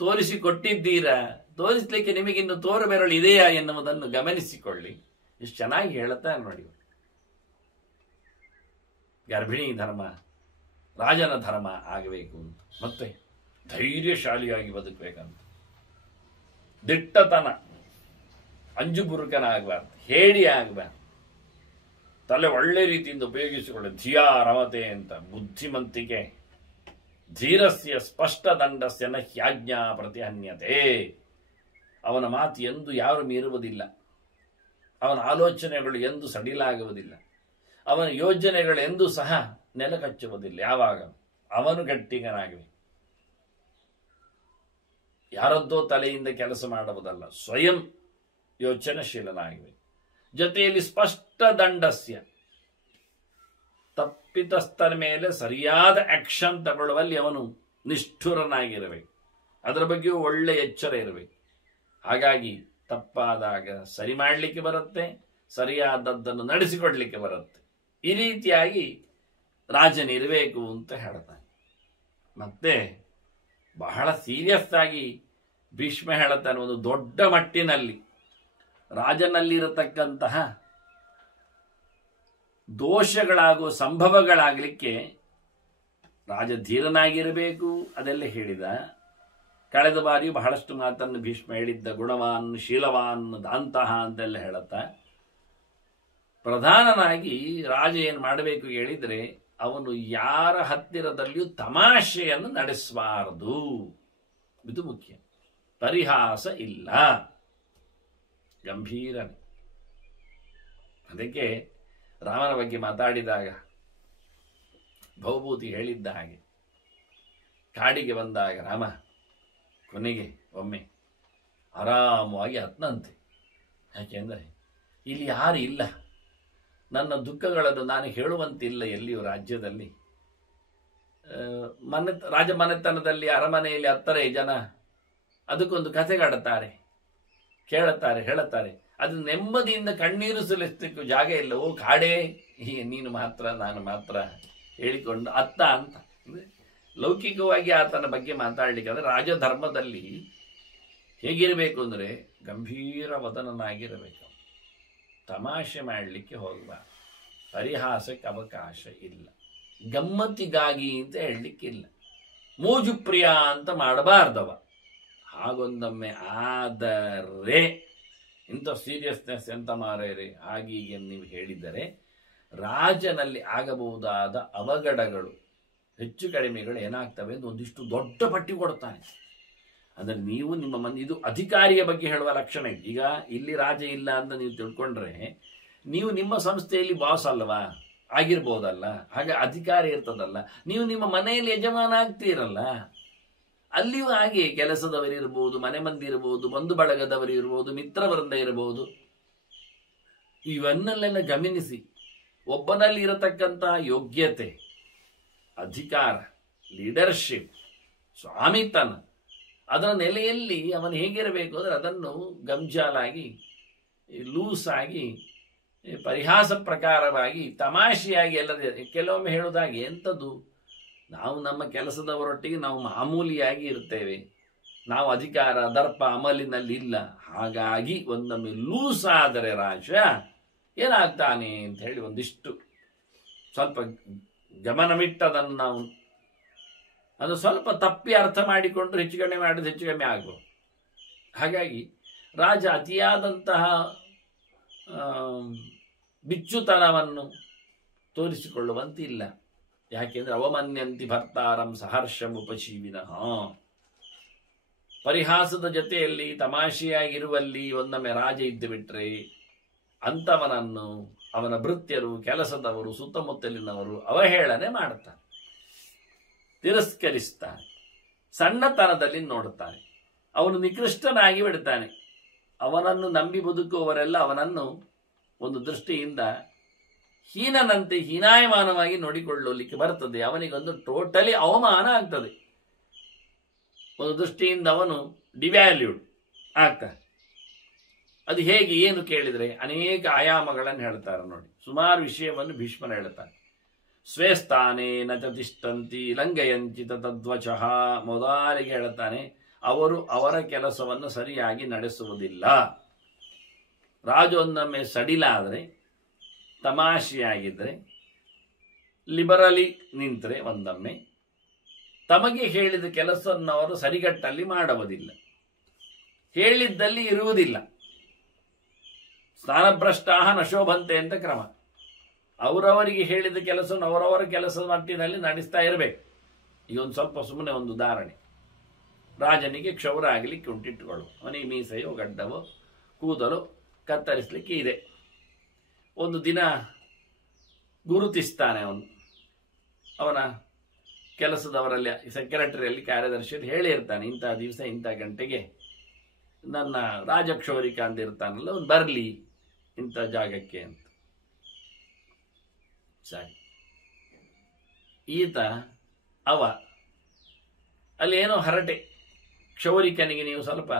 ತೋರಿಸಿಕೊಟ್ಟಿದ್ದೀರಾ, ತೋರಿಸಲಿಕ್ಕೆ ನಿಮಗಿನ್ನು ತೋರು ಬೆರಳು ಇದೆಯಾ ಎನ್ನುವುದನ್ನು ಗಮನಿಸಿಕೊಳ್ಳಿ. ಎಷ್ಟು ಚೆನ್ನಾಗಿ ಹೇಳುತ್ತಾ ನೋಡಿ. ಗರ್ಭಿಣಿ ಧರ್ಮ ರಾಜನ ಧರ್ಮ ಆಗಬೇಕು ಅಂತ, ಮತ್ತೆ ಧೈರ್ಯಶಾಲಿಯಾಗಿ ಬದುಕಬೇಕಂತ, ದಿಟ್ಟತನ, ಅಂಜುಬುರುಕನ ಆಗಬಾರ್ದು, ಹೇಳಿ ಆಗಬಾರ್ದು, ತಲೆ ಒಳ್ಳೆ ರೀತಿಯಿಂದ ಉಪಯೋಗಿಸಿಕೊಳ್ಳಿ. ಧಿಯಾ ರಮತೆ ಅಂತ, ಬುದ್ಧಿಮಂತಿಕೆ, ಧೀರಸ್ಯ ಸ್ಪಷ್ಟ ದಂಡಸ್ಯ ನ ಹ್ಯಾಜ್ಞಾ ಪ್ರತಿಹನ್ಯತೆ. ಅವನ ಮಾತು ಎಂದು ಯಾರು ಮೀರುವುದಿಲ್ಲ, ಅವನ ಆಲೋಚನೆಗಳು ಎಂದು ಸಡಿಲಾಗುವುದಿಲ್ಲ, ಅವನ ಯೋಜನೆಗಳು ಎಂದೂ ಸಹ ನೆಲ ಕಚ್ಚುವುದಿಲ್ಲ. ಯಾವಾಗ ಅವನು ಗಟ್ಟಿಗನಾಗಬೇಕು. ಯಾರದ್ದೋ ತಲೆಯಿಂದ ಕೆಲಸ ಮಾಡುವುದಲ್ಲ, ಸ್ವಯಂ ಯೋಚನಾಶೀಲನಾಗಬೇಕು. ಜೊತೆಯಲ್ಲಿ ಸ್ಪಷ್ಟ ದಂಡಸ್ಯ, ತಪ್ಪಿತಸ್ಥರ ಮೇಲೆ ಸರಿಯಾದ ಆಕ್ಷನ್ ತಗೊಳ್ಳುವಲ್ಲಿ ಅವನು ನಿಷ್ಠುರನಾಗಿರಬೇಕು. ಅದರ ಬಗ್ಗೆಯೂ ಒಳ್ಳೆ ಎಚ್ಚರ ಇರಬೇಕು. ಹಾಗಾಗಿ ತಪ್ಪಾದಾಗ ಸರಿ ಮಾಡಲಿಕ್ಕೆ ಬರುತ್ತೆ, ಸರಿಯಾದದ್ದನ್ನು ನಡೆಸಿಕೊಡ್ಲಿಕ್ಕೆ ಬರುತ್ತೆ. ಈ ರೀತಿಯಾಗಿ ರಾಜನಿರಬೇಕು ಅಂತ ಹೇಳ್ತಾನೆ. ಮತ್ತೆ ಬಹಳ ಸೀರಿಯಸ್ ಆಗಿ ಭೀಷ್ಮ ಹೇಳ್ತಾನೆ, ಒಂದು ದೊಡ್ಡ ಮಟ್ಟಿನಲ್ಲಿ ರಾಜನಲ್ಲಿರತಕ್ಕಂತಹ ದೋಷಗಳಾಗುವ ಸಂಭವಗಳಾಗಲಿಕ್ಕೆ ರಾಜ ಧೀರನಾಗಿರಬೇಕು. ಅದೆಲ್ಲ ಹೇಳಿದ. ಕಳೆದ ಬಾರಿ ಬಹಳಷ್ಟು ಮಾತನ್ನು ಭೀಷ್ಮ ಹೇಳಿದ್ದ. ಗುಣವಾನ್, ಶೀಲವಾನ್, ದಾಂತಹ ಅಂತೆಲ್ಲ ಹೇಳುತ್ತಾ ಪ್ರಧಾನನಾಗಿ ರಾಜ ಏನು ಮಾಡಬೇಕು ಹೇಳಿದ್ರೆ, ಅವನು ಯಾರ ಹತ್ತಿರದಲ್ಲಿಯೂ ತಮಾಷೆಯನ್ನು ನಡೆಸಬಾರದು. ಇದು ಮುಖ್ಯ. ಪರಿಹಾಸ ಇಲ್ಲ, ಗಂಭೀರನೇ. ಅದಕ್ಕೆ ರಾಮನ ಬಗ್ಗೆ ಮಾತಾಡಿದಾಗ ಭವಭೂತಿ ಹೇಳಿದ್ದ ಹಾಗೆ, ಕಾಡಿಗೆ ಬಂದಾಗ ರಾಮ ಕೊನೆಗೆ ಒಮ್ಮೆ ಆರಾಮವಾಗಿ ಹತ್ನಂತೆ. ಯಾಕೆಂದರೆ ಇಲ್ಲಿ ಯಾರು ಇಲ್ಲ, ನನ್ನ ದುಃಖಗಳನ್ನು ನಾನು ಹೇಳುವಂತಿಲ್ಲ ಎಲ್ಲಿಯೂ ರಾಜ್ಯದಲ್ಲಿ. ರಾಜಮನೆತನದಲ್ಲಿ ಅರಮನೆಯಲ್ಲಿ 10 ಜನ ಅದಕ್ಕೊಂದು ಕಥೆಗಾಡುತ್ತಾರೆ, ಕೇಳುತ್ತಾರೆ, ಹೇಳುತ್ತಾರೆ. ಅದು ನೆಮ್ಮದಿಯಿಂದ ಕಣ್ಣೀರು ಸುಲಿಸಲಿಕ್ಕೂ ಜಾಗ ಇಲ್ಲ. ಓ ಕಾಡೇ, ನೀನು ಮಾತ್ರ ನಾನು ಮಾತ್ರ ಹೇಳಿಕೊಂಡು ಅತ್ತ ಅಂತ. ಲೌಕಿಕವಾಗಿ ಆತನ ಬಗ್ಗೆ ಮಾತಾಡಲಿಕ್ಕೆ ಅಂದರೆ ರಾಜಧರ್ಮದಲ್ಲಿ ಹೇಗಿರಬೇಕು ಅಂದರೆ ಗಂಭೀರ ವದನನಾಗಿರಬೇಕು. ತಮಾಷೆ ಮಾಡಲಿಕ್ಕೆ ಹೋಗಬಾರ್ದು, ಪರಿಹಾಸಕ್ಕೆ ಅವಕಾಶ ಇಲ್ಲ, ಗಮ್ಮತ್ತಿಗಾಗಿ ಅಂತ ಹೇಳಲಿಕ್ಕಿಲ್ಲ, ಮೋಜು ಪ್ರಿಯ ಅಂತ ಮಾಡಬಾರ್ದವ. ಹಾಗೊಂದೊಮ್ಮೆ ಆದರೆ ಇಂಥ ಸೀರಿಯಸ್ನೆಸ್ ಎಂತ ಮಾರೇರಿ ಹಾಗೀಗೆ ನೀವು ಹೇಳಿದರೆ ರಾಜನಲ್ಲಿ ಆಗಬಹುದಾದ ಅವಘಡಗಳು, ಹೆಚ್ಚು ಕಡಿಮೆಗಳು ಏನಾಗ್ತವೆ ಅಂತ ಒಂದಿಷ್ಟು ದೊಡ್ಡ ಪಟ್ಟಿ ಕೊಡ್ತಾನೆ. ಅಂದರೆ ನೀವು ನಿಮ್ಮ ಇದು ಅಧಿಕಾರಿಯ ಬಗ್ಗೆ ಹೇಳುವ ಲಕ್ಷಣ ಇದೆ. ಈಗ ಇಲ್ಲಿ ರಾಜ ಇಲ್ಲ ಅಂತ ನೀವು ತಿಳ್ಕೊಂಡ್ರೆ ನೀವು ನಿಮ್ಮ ಸಂಸ್ಥೆಯಲ್ಲಿ ಬಾಸ್ ಅಲ್ವಾ, ಆಗಿರ್ಬೋದಲ್ಲ, ಹಾಗೆ ಅಧಿಕಾರಿ ಇರ್ತದಲ್ಲ, ನೀವು ನಿಮ್ಮ ಮನೆಯಲ್ಲಿ ಯಜಮಾನ ಆಗ್ತೀರಲ್ಲ, ಅಲ್ಲಿಯೂ ಹಾಗೆ ಕೆಲಸದವರಿರ್ಬೋದು, ಮನೆ ಮಂದಿ ಇರ್ಬೋದು, ಬಂಧು ಬಳಗದವರು ಇರ್ಬೋದು, ಮಿತ್ರವೃಂದ ಇರಬಹುದು. ಇವನ್ನೆಲ್ಲ ಗಮನಿಸಿ ಒಬ್ಬನಲ್ಲಿ ಇರತಕ್ಕಂಥ ಯೋಗ್ಯತೆ, ಅಧಿಕಾರ, ಲೀಡರ್ಶಿಪ್, ಸ್ವಾಮಿತನ, ಅದರ ನೆಲೆಯಲ್ಲಿ ಅವನು ಹೇಗಿರಬೇಕು ಅಂದರೆ ಅದನ್ನು ಗಂಜಾಲಾಗಿ, ಲೂಸ್ ಆಗಿ, ಪರಿಹಾಸ ಪ್ರಕಾರವಾಗಿ, ತಮಾಷೆಯಾಗಿ ಎಲ್ಲದೇ. ಕೆಲವೊಮ್ಮೆ ಹೇಳುವುದಾಗಿ ಎಂಥದ್ದು, ನಾವು ನಮ್ಮ ಕೆಲಸದವರೊಟ್ಟಿಗೆ ನಾವು ಮಾಮೂಲಿಯಾಗಿ ಇರ್ತೇವೆ, ನಾವು ಅಧಿಕಾರ ದರ್ಪ ಅಮಲಿನಲ್ಲಿ ಇಲ್ಲ. ಹಾಗಾಗಿ ಒಂದೊಮ್ಮೆ ಲೂಸ್ ಆದರೆ ರಾಜ ಏನಾಗ್ತಾನೆ ಅಂತ ಹೇಳಿ ಒಂದಿಷ್ಟು ಸ್ವಲ್ಪ ಗಮನವಿಟ್ಟದನ್ನು ನಾವು ಅದು ಸ್ವಲ್ಪ ತಪ್ಪಿ ಅರ್ಥ ಮಾಡಿಕೊಂಡ್ರೆ ಹೆಚ್ಚು ಕಡಿಮೆ ಮಾಡಿದ್ರೆ ಹೆಚ್ಚು ಕಡಿಮೆ ಆಗ್ಬೋದು. ಹಾಗಾಗಿ ರಾಜ ಅತಿಯಾದಂತಹ ಬಿಚ್ಚುತನವನ್ನು ತೋರಿಸಿಕೊಳ್ಳುವಂತಿಲ್ಲ. ಯಾಕೆಂದ್ರೆ ಅವಮನ್ಯಂತಿ ಭರ್ತಾರಂ ಸಹರ್ಷಂ ಉಪಜೀವಿನಃ. ಪರಿಹಾಸದ ಜೊತೆಯಲ್ಲಿ ತಮಾಷೆಯಾಗಿರುವಲ್ಲಿ ಒಂದೊಮ್ಮೆ ರಾಜ ಇದ್ದು ಬಿಟ್ರೆ ಅಂಥವನನ್ನು ಅವನ ಭೃತ್ಯರು, ಕೆಲಸದವರು, ಸುತ್ತಮುತ್ತಲಿನವರು ಅವಹೇಳನೆ ಮಾಡುತ್ತಾರೆ, ತಿರಸ್ಕರಿಸ್ತಾರೆ, ಸಣ್ಣತನದಲ್ಲಿ ನೋಡುತ್ತಾರೆ, ಅವನು ನಿಕೃಷ್ಟನಾಗಿ ಬಿಡ್ತಾನೆ. ಅವನನ್ನು ನಂಬಿ ಬದುಕುವವರೆಲ್ಲ ಅವನನ್ನು ಒಂದು ದೃಷ್ಟಿಯಿಂದ ಹೀನನಂತೆ ಹೀನಾಯಮಾನವಾಗಿ ನೋಡಿಕೊಳ್ಳಲಿಕ್ಕೆ ಬರ್ತದೆ. ಅವನಿಗೊಂದು ಟೋಟಲಿ ಅವಮಾನ ಆಗ್ತದೆ. ಒಂದು ದೃಷ್ಟಿಯಿಂದ ಅವನು ಡಿವ್ಯಾಲ್ಯೂಡ್ ಆಗ್ತಾನೆ. ಅದು ಹೇಗೆ ಏನು ಕೇಳಿದರೆ ಅನೇಕ ಆಯಾಮಗಳನ್ನು ಹೇಳ್ತಾರೆ ನೋಡಿ. ಸುಮಾರು ವಿಷಯವನ್ನು ಭೀಷ್ಮರು ಹೇಳ್ತಾರೆ. ಸ್ವೇಸ್ಥಾನೇ ನ ತಿಷ್ಟಂತಿ ಲಂಘಯಂತಿ ತದ್ವಚಃ. ಮೊದಲಿಗೆ ಹೇಳ್ತಾನೆ, ಅವರು ಅವರ ಕೆಲಸವನ್ನು ಸರಿಯಾಗಿ ನಡೆಸುವುದಿಲ್ಲ. ರಾಜೊಂದೊಮ್ಮೆ ಸಡಿಲಾದರೆ, ತಮಾಷೆಯಾಗಿದ್ದರೆ, ಲಿಬರಲಿ ನಿಂತರೆ ಒಂದೊಮ್ಮೆ ತಮಗೆ ಹೇಳಿದ ಕೆಲಸವನ್ನು ಅವರು ಸರಿಗಟ್ಟಲ್ಲಿ ಮಾಡುವುದಿಲ್ಲ, ಹೇಳಿದ್ದಲ್ಲಿ ಇರುವುದಿಲ್ಲ. ಸ್ನಾನಭ್ರಷ್ಟಾಹ ನಶೋಭಂತೆ ಅಂತ ಕ್ರಮ. ಅವರವರಿಗೆ ಹೇಳಿದ ಕೆಲಸವನ್ನು ಅವರವರ ಕೆಲಸದ ಮಟ್ಟಿನಲ್ಲಿ ನಡೆಸ್ತಾ ಇರಬೇಕು. ಈಗ ಒಂದು ಸ್ವಲ್ಪ ಸುಮ್ಮನೆ ಒಂದು ಉದಾಹರಣೆ. ರಾಜನಿಗೆ ಕ್ಷೌರ ಆಗಲಿಕ್ಕೆ ಉಂಟಿಟ್ಟುಕೊಳ್ಳು. ಅವನಿಗೆ ಮೀಸೆಯೋ ಗಡ್ಡವೋ ಕೂದಲು ಕತ್ತರಿಸಲಿಕ್ಕೆ ಇದೆ. ಒಂದು ದಿನ ಗುರುತಿಸ್ತಾನೆ ಅವನ ಕೆಲಸದವರಲ್ಲಿ, ಸೆಕ್ರೆಟರಿಯಲ್ಲಿ, ಕಾರ್ಯದರ್ಶಿಯಲ್ಲಿ ಹೇಳಿರ್ತಾನೆ, ಇಂಥ ದಿವಸ ಇಂಥ ಗಂಟೆಗೆ ನನ್ನ ರಾಜಕ್ಷೌರಿಕ ಅಂತ ಇರ್ತಾನಲ್ಲ, ಅವ್ನು ಬರಲಿ ಇಂಥ ಜಾಗಕ್ಕೆ ಅಂತ. ಸರಿ, ಈತ ಅಲ್ಲಿ ಏನೋ ಹರಟೆ. ಕ್ಷೌರಿಕನಿಗೆ ನೀವು ಸ್ವಲ್ಪ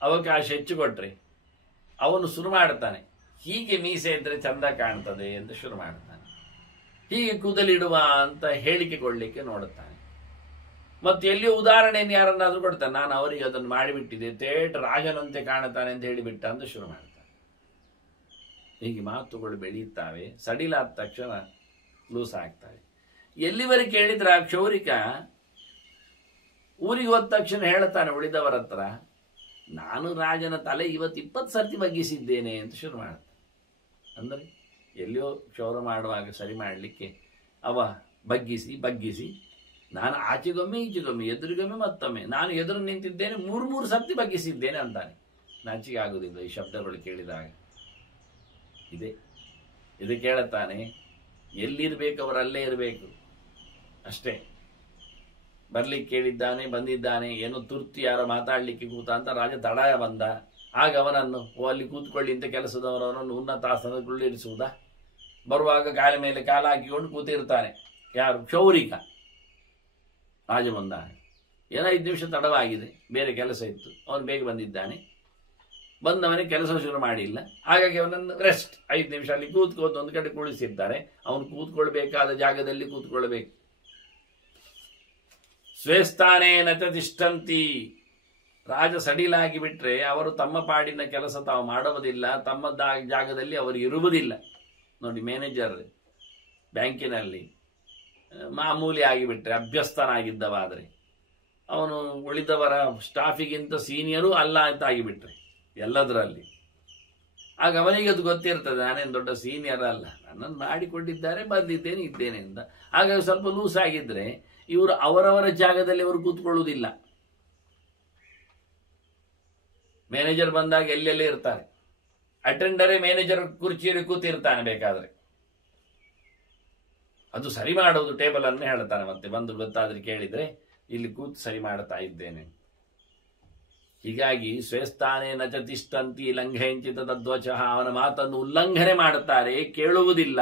ಅವಕಾಶ ಹೆಚ್ಚು ಕೊಟ್ರಿ, ಅವನು ಶುರು ಮಾಡ್ತಾನೆ, ಹೀಗೆ ಮೀಸೆ ಇದ್ರೆ ಚಂದ ಕಾಣ್ತದೆ ಅಂತ ಶುರು ಮಾಡ್ತಾನೆ. ಹೀಗೆ ಕೂದಲಿಡುವ ಅಂತ ಹೇಳಿಕೆ ಕೊಡ್ಲಿಕ್ಕೆ ನೋಡುತ್ತಾನೆ. ಮತ್ತೆ ಎಲ್ಲಿಯೋ ಉದಾಹರಣೆಯನ್ನು ಯಾರನ್ನಾದ್ರೂ ಕೊಡ್ತಾನೆ, ನಾನು ಅವರಿಗೆ ಅದನ್ನು ಮಾಡಿಬಿಟ್ಟಿದೆ, ತೇಟ್ ರಾಜನಂತೆ ಕಾಣುತ್ತಾನೆ ಅಂತ ಹೇಳಿಬಿಟ್ಟ ಅಂತ ಶುರು ಮಾಡ್ತಾನೆ. ಹೀಗೆ ಮಾತುಗಳು ಬೆಳೆಯುತ್ತವೆ. ಸಡಿಲಾದ ತಕ್ಷಣ ಲೂಸ್ ಆಗ್ತವೆ. ಎಲ್ಲಿವರೆಗೆ ಕೇಳಿದ್ರೆ ಆ ಕ್ಷೌರಿಕ ಊರಿಗೆ ಹೋದ ತಕ್ಷಣ ಹೇಳ್ತಾನೆ ಉಳಿದವರ ಹತ್ರ, ನಾನು ರಾಜನ ತಲೆ ಇವತ್ತು 20 ಸರ್ತಿ ಬಗ್ಗಿಸಿದ್ದೇನೆ ಅಂತ ಶುರು ಮಾಡ್ತಾನೆ. ಅಂದರೆ ಎಲ್ಲಿಯೋ ಕ್ಷೌರ ಮಾಡುವಾಗ ಸರಿ ಮಾಡಲಿಕ್ಕೆ ಅವ ಬಗ್ಗಿಸಿ ನಾನು ಆಚೆಗೊಮ್ಮೆ ಈಚೆಗೊಮ್ಮೆ ಎದುರಿಗೊಮ್ಮೆ ಮತ್ತೊಮ್ಮೆ ನಾನು ಎದುರು ನಿಂತಿದ್ದೇನೆ 3 ಸರ್ತಿ ಬಗ್ಗಿಸಿದ್ದೇನೆ ಅಂತಾನೆ. ನಾಚಿಕೆ ಆಗುವುದಿಲ್ಲ ಈ ಶಬ್ದಗಳು ಕೇಳಿದಾಗ. ಇದು ಕೇಳುತ್ತಾನೆ. ಎಲ್ಲಿರ್ಬೇಕು ಅವರಲ್ಲೇ ಇರಬೇಕು ಅಷ್ಟೇ. ಬರ್ಲಿಕ್ಕೆ ಕೇಳಿದ್ದಾನೆ, ಬಂದಿದ್ದಾನೆ, ಏನೋ ತುರ್ತು ಯಾರೋ ಮಾತಾಡ್ಲಿಕ್ಕೆ ಕೂತ ಅಂತ ರಾಜ ತಡ ಬಂದ. ಆಗ ಅವನನ್ನು ಅಲ್ಲಿ ಕೂತ್ಕೊಳ್ಳಿ ಅಂತ ಕೆಲಸದವರವನನ್ನು ಉನ್ನತ ಆಸನದಲ್ಲಿರಿಸುವುದಾ? ಬರುವಾಗ ಕಾಲ ಮೇಲೆ ಕಾಲ ಹಾಕಿಕೊಂಡು ಕೂತಿರ್ತಾನೆ. ಯಾರು? ಕ್ಷೌರಿಕ. ರಾಜ ಬಂದ, ಏನೋ 5 ನಿಮಿಷ ತಡವಾಗಿದೆ, ಬೇರೆ ಕೆಲಸ ಇತ್ತು, ಅವನು ಬೇಗ ಬಂದಿದ್ದಾನೆ. ಬಂದವನಿಗೆ ಕೆಲಸ ಶುರು ಮಾಡಿಲ್ಲ, ಹಾಗಾಗಿ ಅವನನ್ನು ರೆಸ್ಟ್ 5 ನಿಮಿಷ ಅಲ್ಲಿ ಕೂತ್ಕೋದು ಒಂದು ಕಡೆ ಕುಳಿಸಿರ್ತಾರೆ. ಅವನು ಕೂತ್ಕೊಳ್ಬೇಕಾದ ಜಾಗದಲ್ಲಿ ಕೂತ್ಕೊಳ್ಬೇಕು. ಸ್ವೇಸ್ಥಾನೇನ ತಿಷ್ಠಂತಿ. ರಾಜ ಸಡಿಲಾಗಿ ಬಿಟ್ರೆ ಅವರು ತಮ್ಮ ಪಾಡಿನ ಕೆಲಸ ತಾವು ಮಾಡುವುದಿಲ್ಲ, ತಮ್ಮ ಜಾಗದಲ್ಲಿ ಅವರು ಇರುವುದಿಲ್ಲ. ನೋಡಿ, ಮ್ಯಾನೇಜರ್ ಬ್ಯಾಂಕಿನಲ್ಲಿ ಮಾಮೂಲಿ ಆಗಿಬಿಟ್ರೆ, ಅಭ್ಯಸ್ತನಾಗಿದ್ದವಾದರೆ ಅವನು ಉಳಿದವರ ಸ್ಟಾಫಿಗಿಂತ ಸೀನಿಯರು ಅಲ್ಲ ಅಂತ ಆಗಿಬಿಟ್ರೆ ಎಲ್ಲದರಲ್ಲಿ, ಆಗ ಅವನಿಗೆ ಅದು ಗೊತ್ತಿರ್ತದೆ, ನಾನೇನು ದೊಡ್ಡ ಸೀನಿಯರ್ ಅಲ್ಲ, ನನ್ನನ್ನು ಮಾಡಿಕೊಂಡಿದ್ದಾರೆ, ಬಂದಿದ್ದೇನೆ, ಇದ್ದೇನೆ ಅಂತ. ಹಾಗಾಗಿ ಸ್ವಲ್ಪ ಲೂಸ್ ಆಗಿದ್ರೆ ಇವರು ಅವರವರ ಜಾಗದಲ್ಲಿ ಅವರು ಕೂತ್ಕೊಳ್ಳುವುದಿಲ್ಲ. ಮ್ಯಾನೇಜರ್ ಬಂದಾಗ ಎಲ್ಲೆಲ್ಲೇ ಇರ್ತಾರೆ. ಅಟೆಂಡರೇ ಮ್ಯಾನೇಜರ್ ಕುರ್ಚಿಯಲ್ಲಿ ಕೂತಿರ್ತಾನೆ ಬೇಕಾದ್ರೆ. ಅದು ಸರಿ ಮಾಡುವುದು ಟೇಬಲ್ ಅನ್ನು ಹೇಳ್ತಾನೆ. ಮತ್ತೆ ಬಂದು ಗೊತ್ತಾದ್ರೆ ಕೇಳಿದ್ರೆ ಇಲ್ಲಿ ಕೂತು ಸರಿ ಮಾಡ್ತಾ ಇದ್ದೇನೆ. ಹೀಗಾಗಿ ಸ್ವೇಸ್ಥಾನೇನ ಚ ತಿಷ್ಠಂತಿ ಲಂಘೆಂಚಿತ ತದ್ವಚಃ. ಅವನ ಮಾತನ್ನು ಉಲ್ಲಂಘನೆ ಮಾಡುತ್ತಾರೆ, ಕೇಳುವುದಿಲ್ಲ.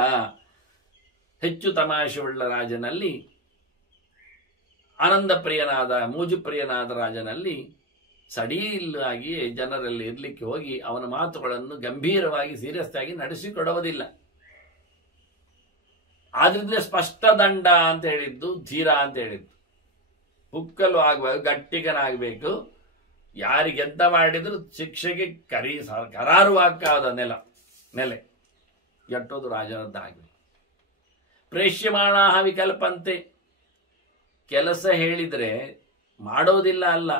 ಹೆಚ್ಚು ತಮಾಷೆಯುಳ್ಳ ರಾಜನಲ್ಲಿ, ಆನಂದ ಪ್ರಿಯನಾದ ಮೂಜು ಪ್ರಿಯನಾದ ರಾಜನಲ್ಲಿ ಸಡಿಲಾಗಿ ಜನರಲ್ಲಿ ಇರ್ಲಿಕ್ಕೆ ಹೋಗಿ ಅವನ ಮಾತುಗಳನ್ನು ಗಂಭೀರವಾಗಿ ಸೀರಿಯಸ್ ಆಗಿ ನಡೆಸಿಕೊಡುವುದಿಲ್ಲ. ಆದ್ರಿಂದ ಸ್ಪಷ್ಟ ದಂಡ ಅಂತ ಹೇಳಿದ್ದು, ಧೀರ ಅಂತ ಹೇಳಿದ್ದು. ಹುಕ್ಕಲು ಆಗುವಾಗ ಗಟ್ಟಿಗನಾಗಬೇಕು. ಯಾರಿಗೆಂತ ಮಾಡಿದ್ರು ಶಿಕ್ಷೆಗೆ ಕರಾರುವಾಕ್ಕಾದ ನೆಲೆ ಎಟ್ಟೋದು ರಾಜನದ್ದಾಗಬೇಕು. ಪ್ರೇಷ್ಯಮಾಣ ವಿಕಲ್ಪಂತೆ. ಕೆಲಸ ಹೇಳಿದ್ರೆ ಮಾಡೋದಿಲ್ಲ ಅಲ್ಲ,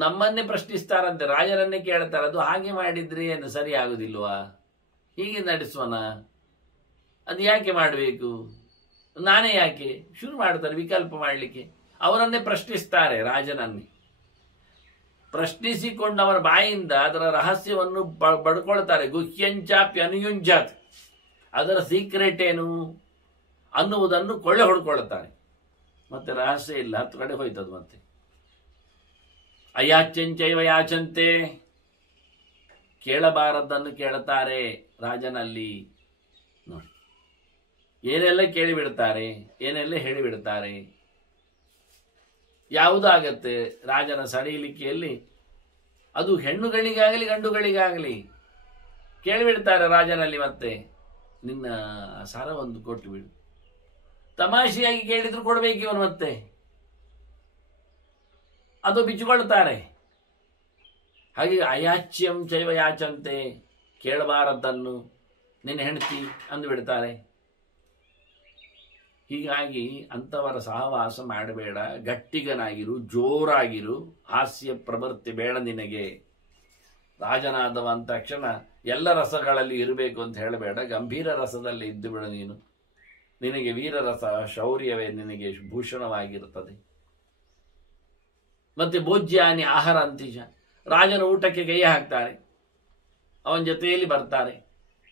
ನಮ್ಮನ್ನೇ ಪ್ರಶ್ನಿಸ್ತಾರಂತೆ, ರಾಜರನ್ನೇ ಕೇಳ್ತಾರೆ. ಅದು ಹಾಗೆ ಮಾಡಿದ್ರೆ ಏನು ಸರಿ ಆಗುದಿಲ್ವಾ, ಹೀಗೆ ನಡೆಸೋಣ, ಅದು ಯಾಕೆ ಮಾಡಬೇಕು, ನಾನೇ ಯಾಕೆ, ಶುರು ಮಾಡ್ತಾರೆ ವಿಕಲ್ಪ ಮಾಡಲಿಕ್ಕೆ. ಅವರನ್ನೇ ಪ್ರಶ್ನಿಸ್ತಾರೆ. ರಾಜನನ್ನೇ ಪ್ರಶ್ನಿಸಿಕೊಂಡು ಅವರ ಬಾಯಿಂದ ಅದರ ರಹಸ್ಯವನ್ನು ಬಡ್ಕೊಳ್ತಾರೆ. ಗುಹ್ಯಂಚಾಪಿ ಅನುಯುಂಜಾತ್. ಅದರ ಸೀಕ್ರೆಟ್ ಏನು ಅನ್ನುವುದನ್ನು ಕೊಳ್ಳೆ ಹೊಡ್ಕೊಳ್ತಾರೆ. ಮತ್ತೆ ರಹಸ್ಯ ಇಲ್ಲ, 10 ಕಡೆ ಹೋಯ್ತದು. ಮತ್ತೆ ಅಯಾಚಂಚೈವ ಯಾಚಂತೆ. ಕೇಳಬಾರದನ್ನು ಕೇಳುತ್ತಾರೆ ರಾಜನಲ್ಲಿ. ನೋಡಿ, ಏನೆಲ್ಲ ಕೇಳಿಬಿಡ್ತಾರೆ, ಏನೆಲ್ಲ ಹೇಳಿಬಿಡ್ತಾರೆ. ಯಾವುದಾಗತ್ತೆ ರಾಜನ ಸಡಿಲಿಕೆಯಲ್ಲಿ, ಅದು ಹೆಣ್ಣುಗಳಿಗಾಗಲಿ ಗಂಡುಗಳಿಗಾಗಲಿ ಕೇಳಿಬಿಡ್ತಾರೆ ರಾಜನಲ್ಲಿ. ಮತ್ತೆ ನಿನ್ನ ಸಾರ ಒಂದು ಕೊಟ್ಟು ಬಿಡು. ತಮಾಷೆಯಾಗಿ ಕೇಳಿದ್ರು ಕೊಡಬೇಕು ಇವನು. ಮತ್ತೆ ಅದು ಬಿಚ್ಚಿಕೊಳ್ತಾರೆ. ಹಾಗೆ ಅಯಾಚ್ಯಂ ಚೈವ ಯಾಚಂತೆ. ಕೇಳಬಾರದನ್ನು ನಿನ್ನ ಹೆಂಡತಿ ಅಂದು ಬಿಡ್ತಾರೆ. ಹೀಗಾಗಿ ಅಂಥವರ ಸಹವಾಸ ಮಾಡಬೇಡ. ಗಟ್ಟಿಗನಾಗಿರು, ಜೋರಾಗಿರು. ಹಾಸ್ಯ ಪ್ರವೃತ್ತಿ ಬೇಡ ನಿನಗೆ. ರಾಜನಾದವ ಅಂದ ತಕ್ಷಣ ಎಲ್ಲ ರಸಗಳಲ್ಲಿ ಇರಬೇಕು ಅಂತ ಹೇಳಬೇಡ. ಗಂಭೀರ ರಸದಲ್ಲಿ ಇದ್ದು ಬಿಡು ನೀನು. ನಿನಗೆ ವೀರರಸ, ಶೌರ್ಯವೇ ನಿನಗೆ ಭೂಷಣವಾಗಿರುತ್ತದೆ. ಮತ್ತೆ ಭೋಜ್ಯಾನಿ ಆಹಾರ ಅಂತಿಜ. ರಾಜನ ಊಟಕ್ಕೆ ಕೈ ಹಾಕ್ತಾರೆ, ಅವನ ಜೊತೆಯಲ್ಲಿ ಬರ್ತಾರೆ,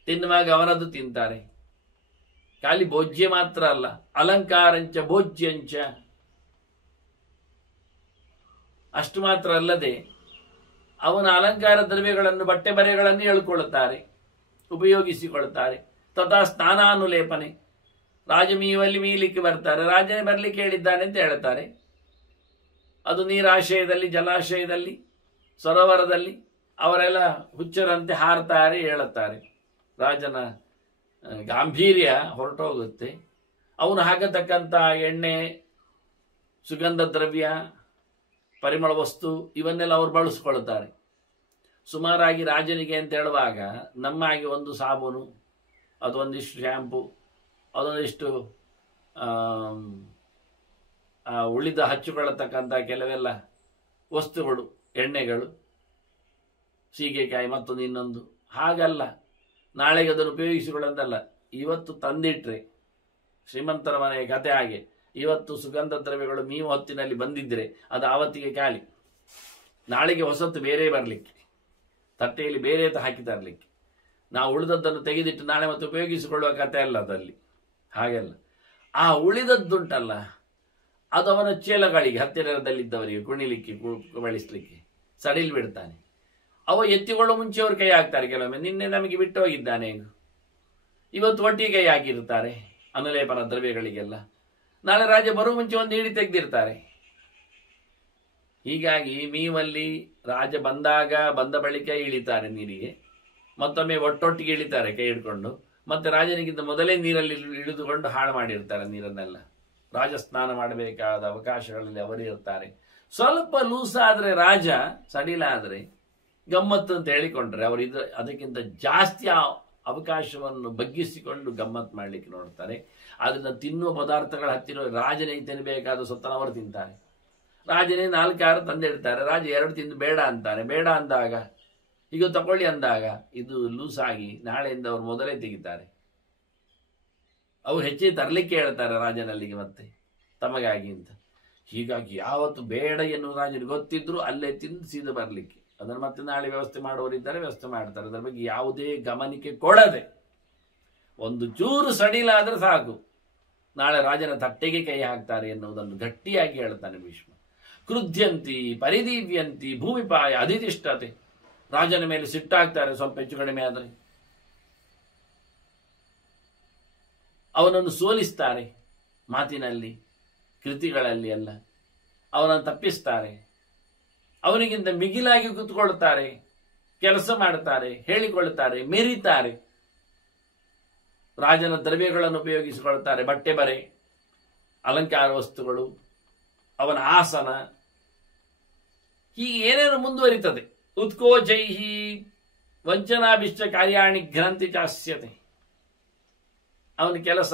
ತಿನ್ನುವಾಗ ಅವನದ್ದು ತಿಂತಾರೆ. ಖಾಲಿ ಭೋಜ್ಯ ಮಾತ್ರ ಅಲ್ಲ, ಅಲಂಕಾರಂಚ ಭೋಜ್ಯಂಚ. ಅಷ್ಟು ಮಾತ್ರ ಅಲ್ಲದೆ ಅವನ ಅಲಂಕಾರ ದ್ರವ್ಯಗಳನ್ನು, ಬಟ್ಟೆ ಬರೆಗಳನ್ನು ಹೇಳ್ಕೊಳ್ಳುತ್ತಾರೆ, ಉಪಯೋಗಿಸಿಕೊಳ್ಳುತ್ತಾರೆ. ತಥಾ ಸ್ನಾನಾನುಲೇಪನೆ. ರಾಜ ಮೀವಲ್ಲಿ ಮೀಲಿಕ್ಕೆ ಬರ್ತಾರೆ. ರಾಜನೇ ಬರಲಿಕ್ಕೆ ಹೇಳಿದ್ದಾನೆ ಅಂತ ಹೇಳ್ತಾರೆ. ಅದು ನೀರಾಶಯದಲ್ಲಿ, ಜಲಾಶಯದಲ್ಲಿ, ಸರೋವರದಲ್ಲಿ ಅವರೆಲ್ಲ ಹುಚ್ಚರಂತೆ ಹಾರ್ತಾರೆ, ಹೇಳುತ್ತಾರೆ. ರಾಜನ ಗಾಂಭೀರ್ಯ ಹೊರಟೋಗುತ್ತೆ. ಅವನು ಹಾಕತಕ್ಕಂಥ ಎಣ್ಣೆ, ಸುಗಂಧ ದ್ರವ್ಯ, ಪರಿಮಳ ವಸ್ತು ಇವನ್ನೆಲ್ಲ ಅವರು ಬಳಸ್ಕೊಳ್ತಾರೆ. ಸುಮಾರಾಗಿ ರಾಜನಿಗೆ ಅಂತ ಹೇಳುವಾಗ ನಮ್ಮಾಗಿ ಒಂದು ಸಾಬೂನು, ಅದೊಂದಿಷ್ಟು ಶ್ಯಾಂಪು, ಅದೊಂದಿಷ್ಟು ಉಳಿದ ಹಚ್ಚಿಕೊಳ್ಳತಕ್ಕಂಥ ಕೆಲವೆಲ್ಲ ವಸ್ತುಗಳು, ಎಣ್ಣೆಗಳು, ಸೀಗೆಕಾಯಿ ಮತ್ತೊಂದು ಇನ್ನೊಂದು, ಹಾಗಲ್ಲ. ನಾಳೆಗೆ ಅದನ್ನು ಉಪಯೋಗಿಸಿಕೊಳ್ಳೋದಲ್ಲ. ಇವತ್ತು ತಂದಿಟ್ರೆ ಶ್ರೀಮಂತರ ಮನೆಯ ಕತೆ ಹಾಗೆ. ಇವತ್ತು ಸುಗಂಧ ದ್ರವ್ಯಗಳು ಮೀನು ಹೊತ್ತಿನಲ್ಲಿ ಬಂದಿದ್ದರೆ ಅದು ಆವತ್ತಿಗೆ ಖಾಲಿ. ನಾಳೆಗೆ ಹೊಸತ್ತು ಬೇರೆ ಬರಲಿಕ್ಕೆ, ತಟ್ಟೆಯಲ್ಲಿ ಬೇರೆ ಹಾಕಿ ತರಲಿಕ್ಕೆ. ನಾವು ಉಳಿದದ್ದನ್ನು ತೆಗೆದಿಟ್ಟು ನಾಳೆ ಮತ್ತೆ ಉಪಯೋಗಿಸಿಕೊಳ್ಳುವ ಕತೆ ಅಲ್ಲ ಅದಲ್ಲಿ. ಹಾಗೆಲ್ಲ ಆ ಉಳಿದದ್ದುಂಟಲ್ಲ, ಅದು ಅವನ ಚೇಲಗಳಿಗೆ, ಹತ್ತಿರದಲ್ಲಿದ್ದವರಿಗೆ ಕುಣಿಲಿಕ್ಕೆ, ಬಳಸಲಿಕ್ಕೆ ಸಡಿಲ್ ಬಿಡ್ತಾನೆ. ಅವ ಎತ್ತಿಕೊಳ್ಳೋ ಮುಂಚೆ ಅವ್ರ ಕೈ ಹಾಕ್ತಾರೆ. ಕೆಲವೊಮ್ಮೆ ನಿನ್ನೆ ನಮಗೆ ಬಿಟ್ಟು ಹೋಗಿದ್ದಾನೆ, ಇವತ್ತು ಒಟ್ಟಿಗೆ ಕೈ ಹಾಕಿರ್ತಾರೆ ಅನುಲೇಪನ ದ್ರವ್ಯಗಳಿಗೆಲ್ಲ. ನಾಳೆ ರಾಜ ಬರುವ ಮುಂಚೆ ಒಂದು ಹಿಡಿ ತೆಗೆದಿರ್ತಾರೆ. ಹೀಗಾಗಿ ಮೀವಲ್ಲಿ ರಾಜ ಬಂದ ಬಳಿಕ ಇಳಿತಾರೆ ನೀರಿಗೆ, ಮತ್ತೊಮ್ಮೆ ಒಟ್ಟೊಟ್ಟಿಗೆ ಇಳಿತಾರೆ ಕೈ ಹಿಡ್ಕೊಂಡು. ಮತ್ತೆ ರಾಜನಿಗಿಂತ ಮೊದಲೇ ನೀರಲ್ಲಿ ಇಳಿದುಕೊಂಡು ಹಾಳು ಮಾಡಿರ್ತಾರೆ ನೀರನ್ನೆಲ್ಲ. ರಾಜ ಸ್ನಾನ ಮಾಡಬೇಕಾದ ಅವಕಾಶಗಳಲ್ಲಿ ಅವರೇ ಇರ್ತಾರೆ. ಸ್ವಲ್ಪ ಲೂಸ್ ಆದ್ರೆ ರಾಜ, ಸಡಿಲ ಆದ್ರೆ ಗಮ್ಮತ್ತು ಅಂತ ಹೇಳಿಕೊಂಡ್ರೆ ಅವರು ಅದಕ್ಕಿಂತ ಜಾಸ್ತಿ ಅವಕಾಶವನ್ನು ಬಗ್ಗಿಸಿಕೊಂಡು ಗಮ್ಮತ್ತು ಮಾಡಲಿಕ್ಕೆ ನೋಡ್ತಾರೆ. ಅದನ್ನ ತಿನ್ನುವ ಪದಾರ್ಥಗಳ ಹತ್ತಿರ ರಾಜನೇ ತಿನ್ನಬೇಕಾದ ಸೊತ್ತನ್ನು ಅವರು ತಿಂತಾರೆ. ರಾಜನೇ 4-6 ತಂದಿಡ್ತಾರೆ. ರಾಜ 2 ತಿಂದು ಬೇಡ ಅಂತಾನೆ. ಬೇಡ ಅಂದಾಗ ಈಗ ತಗೊಳ್ಳಿ ಅಂದಾಗ ಇದು ಲೂಸ್ ಆಗಿ ನಾಳೆಯಿಂದ ಅವರು ಮೊದಲೇ ತೆಗಿತಾರೆ. ಅವ್ರು ಹೆಚ್ಚಿಗೆ ತರಲಿಕ್ಕೆ ಹೇಳ್ತಾರೆ ರಾಜನಲ್ಲಿಗೆ ಮತ್ತೆ ತಮಗಾಗಿ ಅಂತ. ಹೀಗಾಗಿ ಯಾವತ್ತು ಬೇಡ ಎನ್ನುವ ರಾಜನಿಗೆ ಗೊತ್ತಿದ್ರು ಅಲ್ಲೇ ತಿಂದು ಸೀದ ಬರಲಿಕ್ಕೆ. ಅದನ್ನು ಮತ್ತೆ ನಾಳೆ ವ್ಯವಸ್ಥೆ ಮಾಡುವವರಿದ್ದಾರೆ, ವ್ಯವಸ್ಥೆ ಮಾಡ್ತಾರೆ. ಅದರ ಬಗ್ಗೆ ಯಾವುದೇ ಗಮನಿಕೆ ಕೊಡದೆ ಒಂದು ಚೂರು ಸಡಿಲಾದ್ರೆ ಸಾಕು, ನಾಳೆ ರಾಜನ ತಟ್ಟೆಗೆ ಕೈ ಹಾಕ್ತಾರೆ ಎನ್ನುವುದನ್ನು ಗಟ್ಟಿಯಾಗಿ ಹೇಳ್ತಾನೆ ಭೀಷ್ಮ. ಕ್ರುದ್ಯಂತಿ ಪರಿದೀವ್ಯಂತಿ ಭೂಮಿಪಾಯ ಅಧಿತಿಷ್ಠತೆ. ರಾಜನ ಮೇಲೆ ಸಿಟ್ಟಾಗ್ತಾರೆ ಸ್ವಲ್ಪ ಹೆಚ್ಚು ಕಡಿಮೆ ಆದರೆ. ಅವನನ್ನು ಸೋಲಿಸ್ತಾರೆ ಮಾತಿನಲ್ಲಿ, ಕೃತಿಗಳಲ್ಲಿ ಎಲ್ಲ. ಅವನನ್ನು ತಪ್ಪಿಸ್ತಾರೆ. ಅವನಿಗಿಂತ ಮಿಗಿಲಾಗಿ ಕೂತ್ಕೊಳ್ತಾರೆ, ಕೆಲಸ ಮಾಡ್ತಾರೆ, ಹೇಳಿಕೊಳ್ತಾರೆ, ಮೆರಿತಾರೆ. ರಾಜನ ದ್ರವ್ಯಗಳನ್ನು ಉಪಯೋಗಿಸಿಕೊಳ್ತಾರೆ. ಬಟ್ಟೆ ಬರೆ, ಅಲಂಕಾರ ವಸ್ತುಗಳು, ಅವನ ಆಸನ, ಹೀಗೆ ಏನೇನು ಮುಂದುವರಿತದೆ. ಉತ್ಕೋಚೈಹಿ ವಂಚನಾಭಿಷ್ಟ ಕಾರ್ಯಾಣಿ ಗ್ರಂಥಿ ಚಾಸ್ಯತೆ. ಅವನ ಕೆಲಸ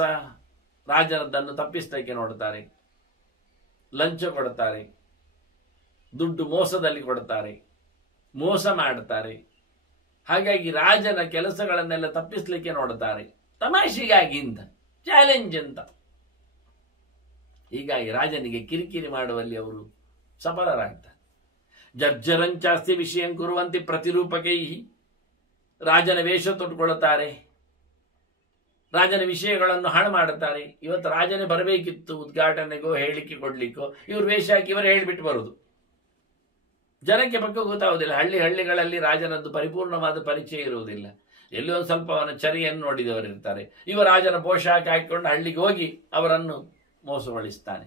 ರಾಜನದ್ದನ್ನು ತಪ್ಪಿಸಲಿಕ್ಕೆ ನೋಡ್ತಾರೆ, ಲಂಚ ಕೊಡ್ತಾರೆ, ದುಡ್ಡು ಮೋಸದಲ್ಲಿ ಕೊಡ್ತಾರೆ, ಮೋಸ ಮಾಡುತ್ತಾರೆ. ಹಾಗಾಗಿ ರಾಜನ ಕೆಲಸಗಳನ್ನೆಲ್ಲ ತಪ್ಪಿಸಲಿಕ್ಕೆ ನೋಡುತ್ತಾರೆ, ತಮಾಷೆಗಾಗಿ ಅಂತ, ಚಾಲೆಂಜ್ ಅಂತ. ಹೀಗಾಗಿ ರಾಜನಿಗೆ ಕಿರಿಕಿರಿ ಮಾಡುವಲ್ಲಿ ಅವರು ಸಫಲರಾಗ್ತಾರೆ. ಜರ್ಜರಂಚಾಸ್ತಿ ವಿಷಯಂ ಕುರುವಂತಿ ಪ್ರತಿರೂಪಕೈ. ರಾಜನ ವೇಷ ತೊಟ್ಟುಕೊಳ್ಳುತ್ತಾರೆ, ರಾಜನ ವಿಷಯಗಳನ್ನು ಹಾಳು ಮಾಡುತ್ತಾರೆ. ಇವತ್ತು ರಾಜನೇ ಬರಬೇಕಿತ್ತು ಉದ್ಘಾಟನೆಗೋ ಹೇಳಿಕೆ ಕೊಡ್ಲಿಕ್ಕೋ, ಇವ್ರು ವೇಷ ಹಾಕಿ ಇವರು ಹೇಳಿಬಿಟ್ಟು ಬರುದು. ಜನಕ್ಕೆ ಪಕ್ಕ ಗೊತ್ತಾಗುವುದಿಲ್ಲ. ಹಳ್ಳಿಗಳಲ್ಲಿ ರಾಜನದ್ದು ಪರಿಪೂರ್ಣವಾದ ಪರಿಚಯ ಇರುವುದಿಲ್ಲ. ಎಲ್ಲಿ ಒಂದು ಸ್ವಲ್ಪ ಅವನ ಚರಿಯನ್ನು ನೋಡಿದವರು ಇರ್ತಾರೆ. ಇವ ರಾಜನ ಪೋಷಾಕ ಹಾಕಿಕೊಂಡು ಹಳ್ಳಿಗೆ ಹೋಗಿ ಅವರನ್ನು ಮೋಸಗೊಳಿಸ್ತಾನೆ.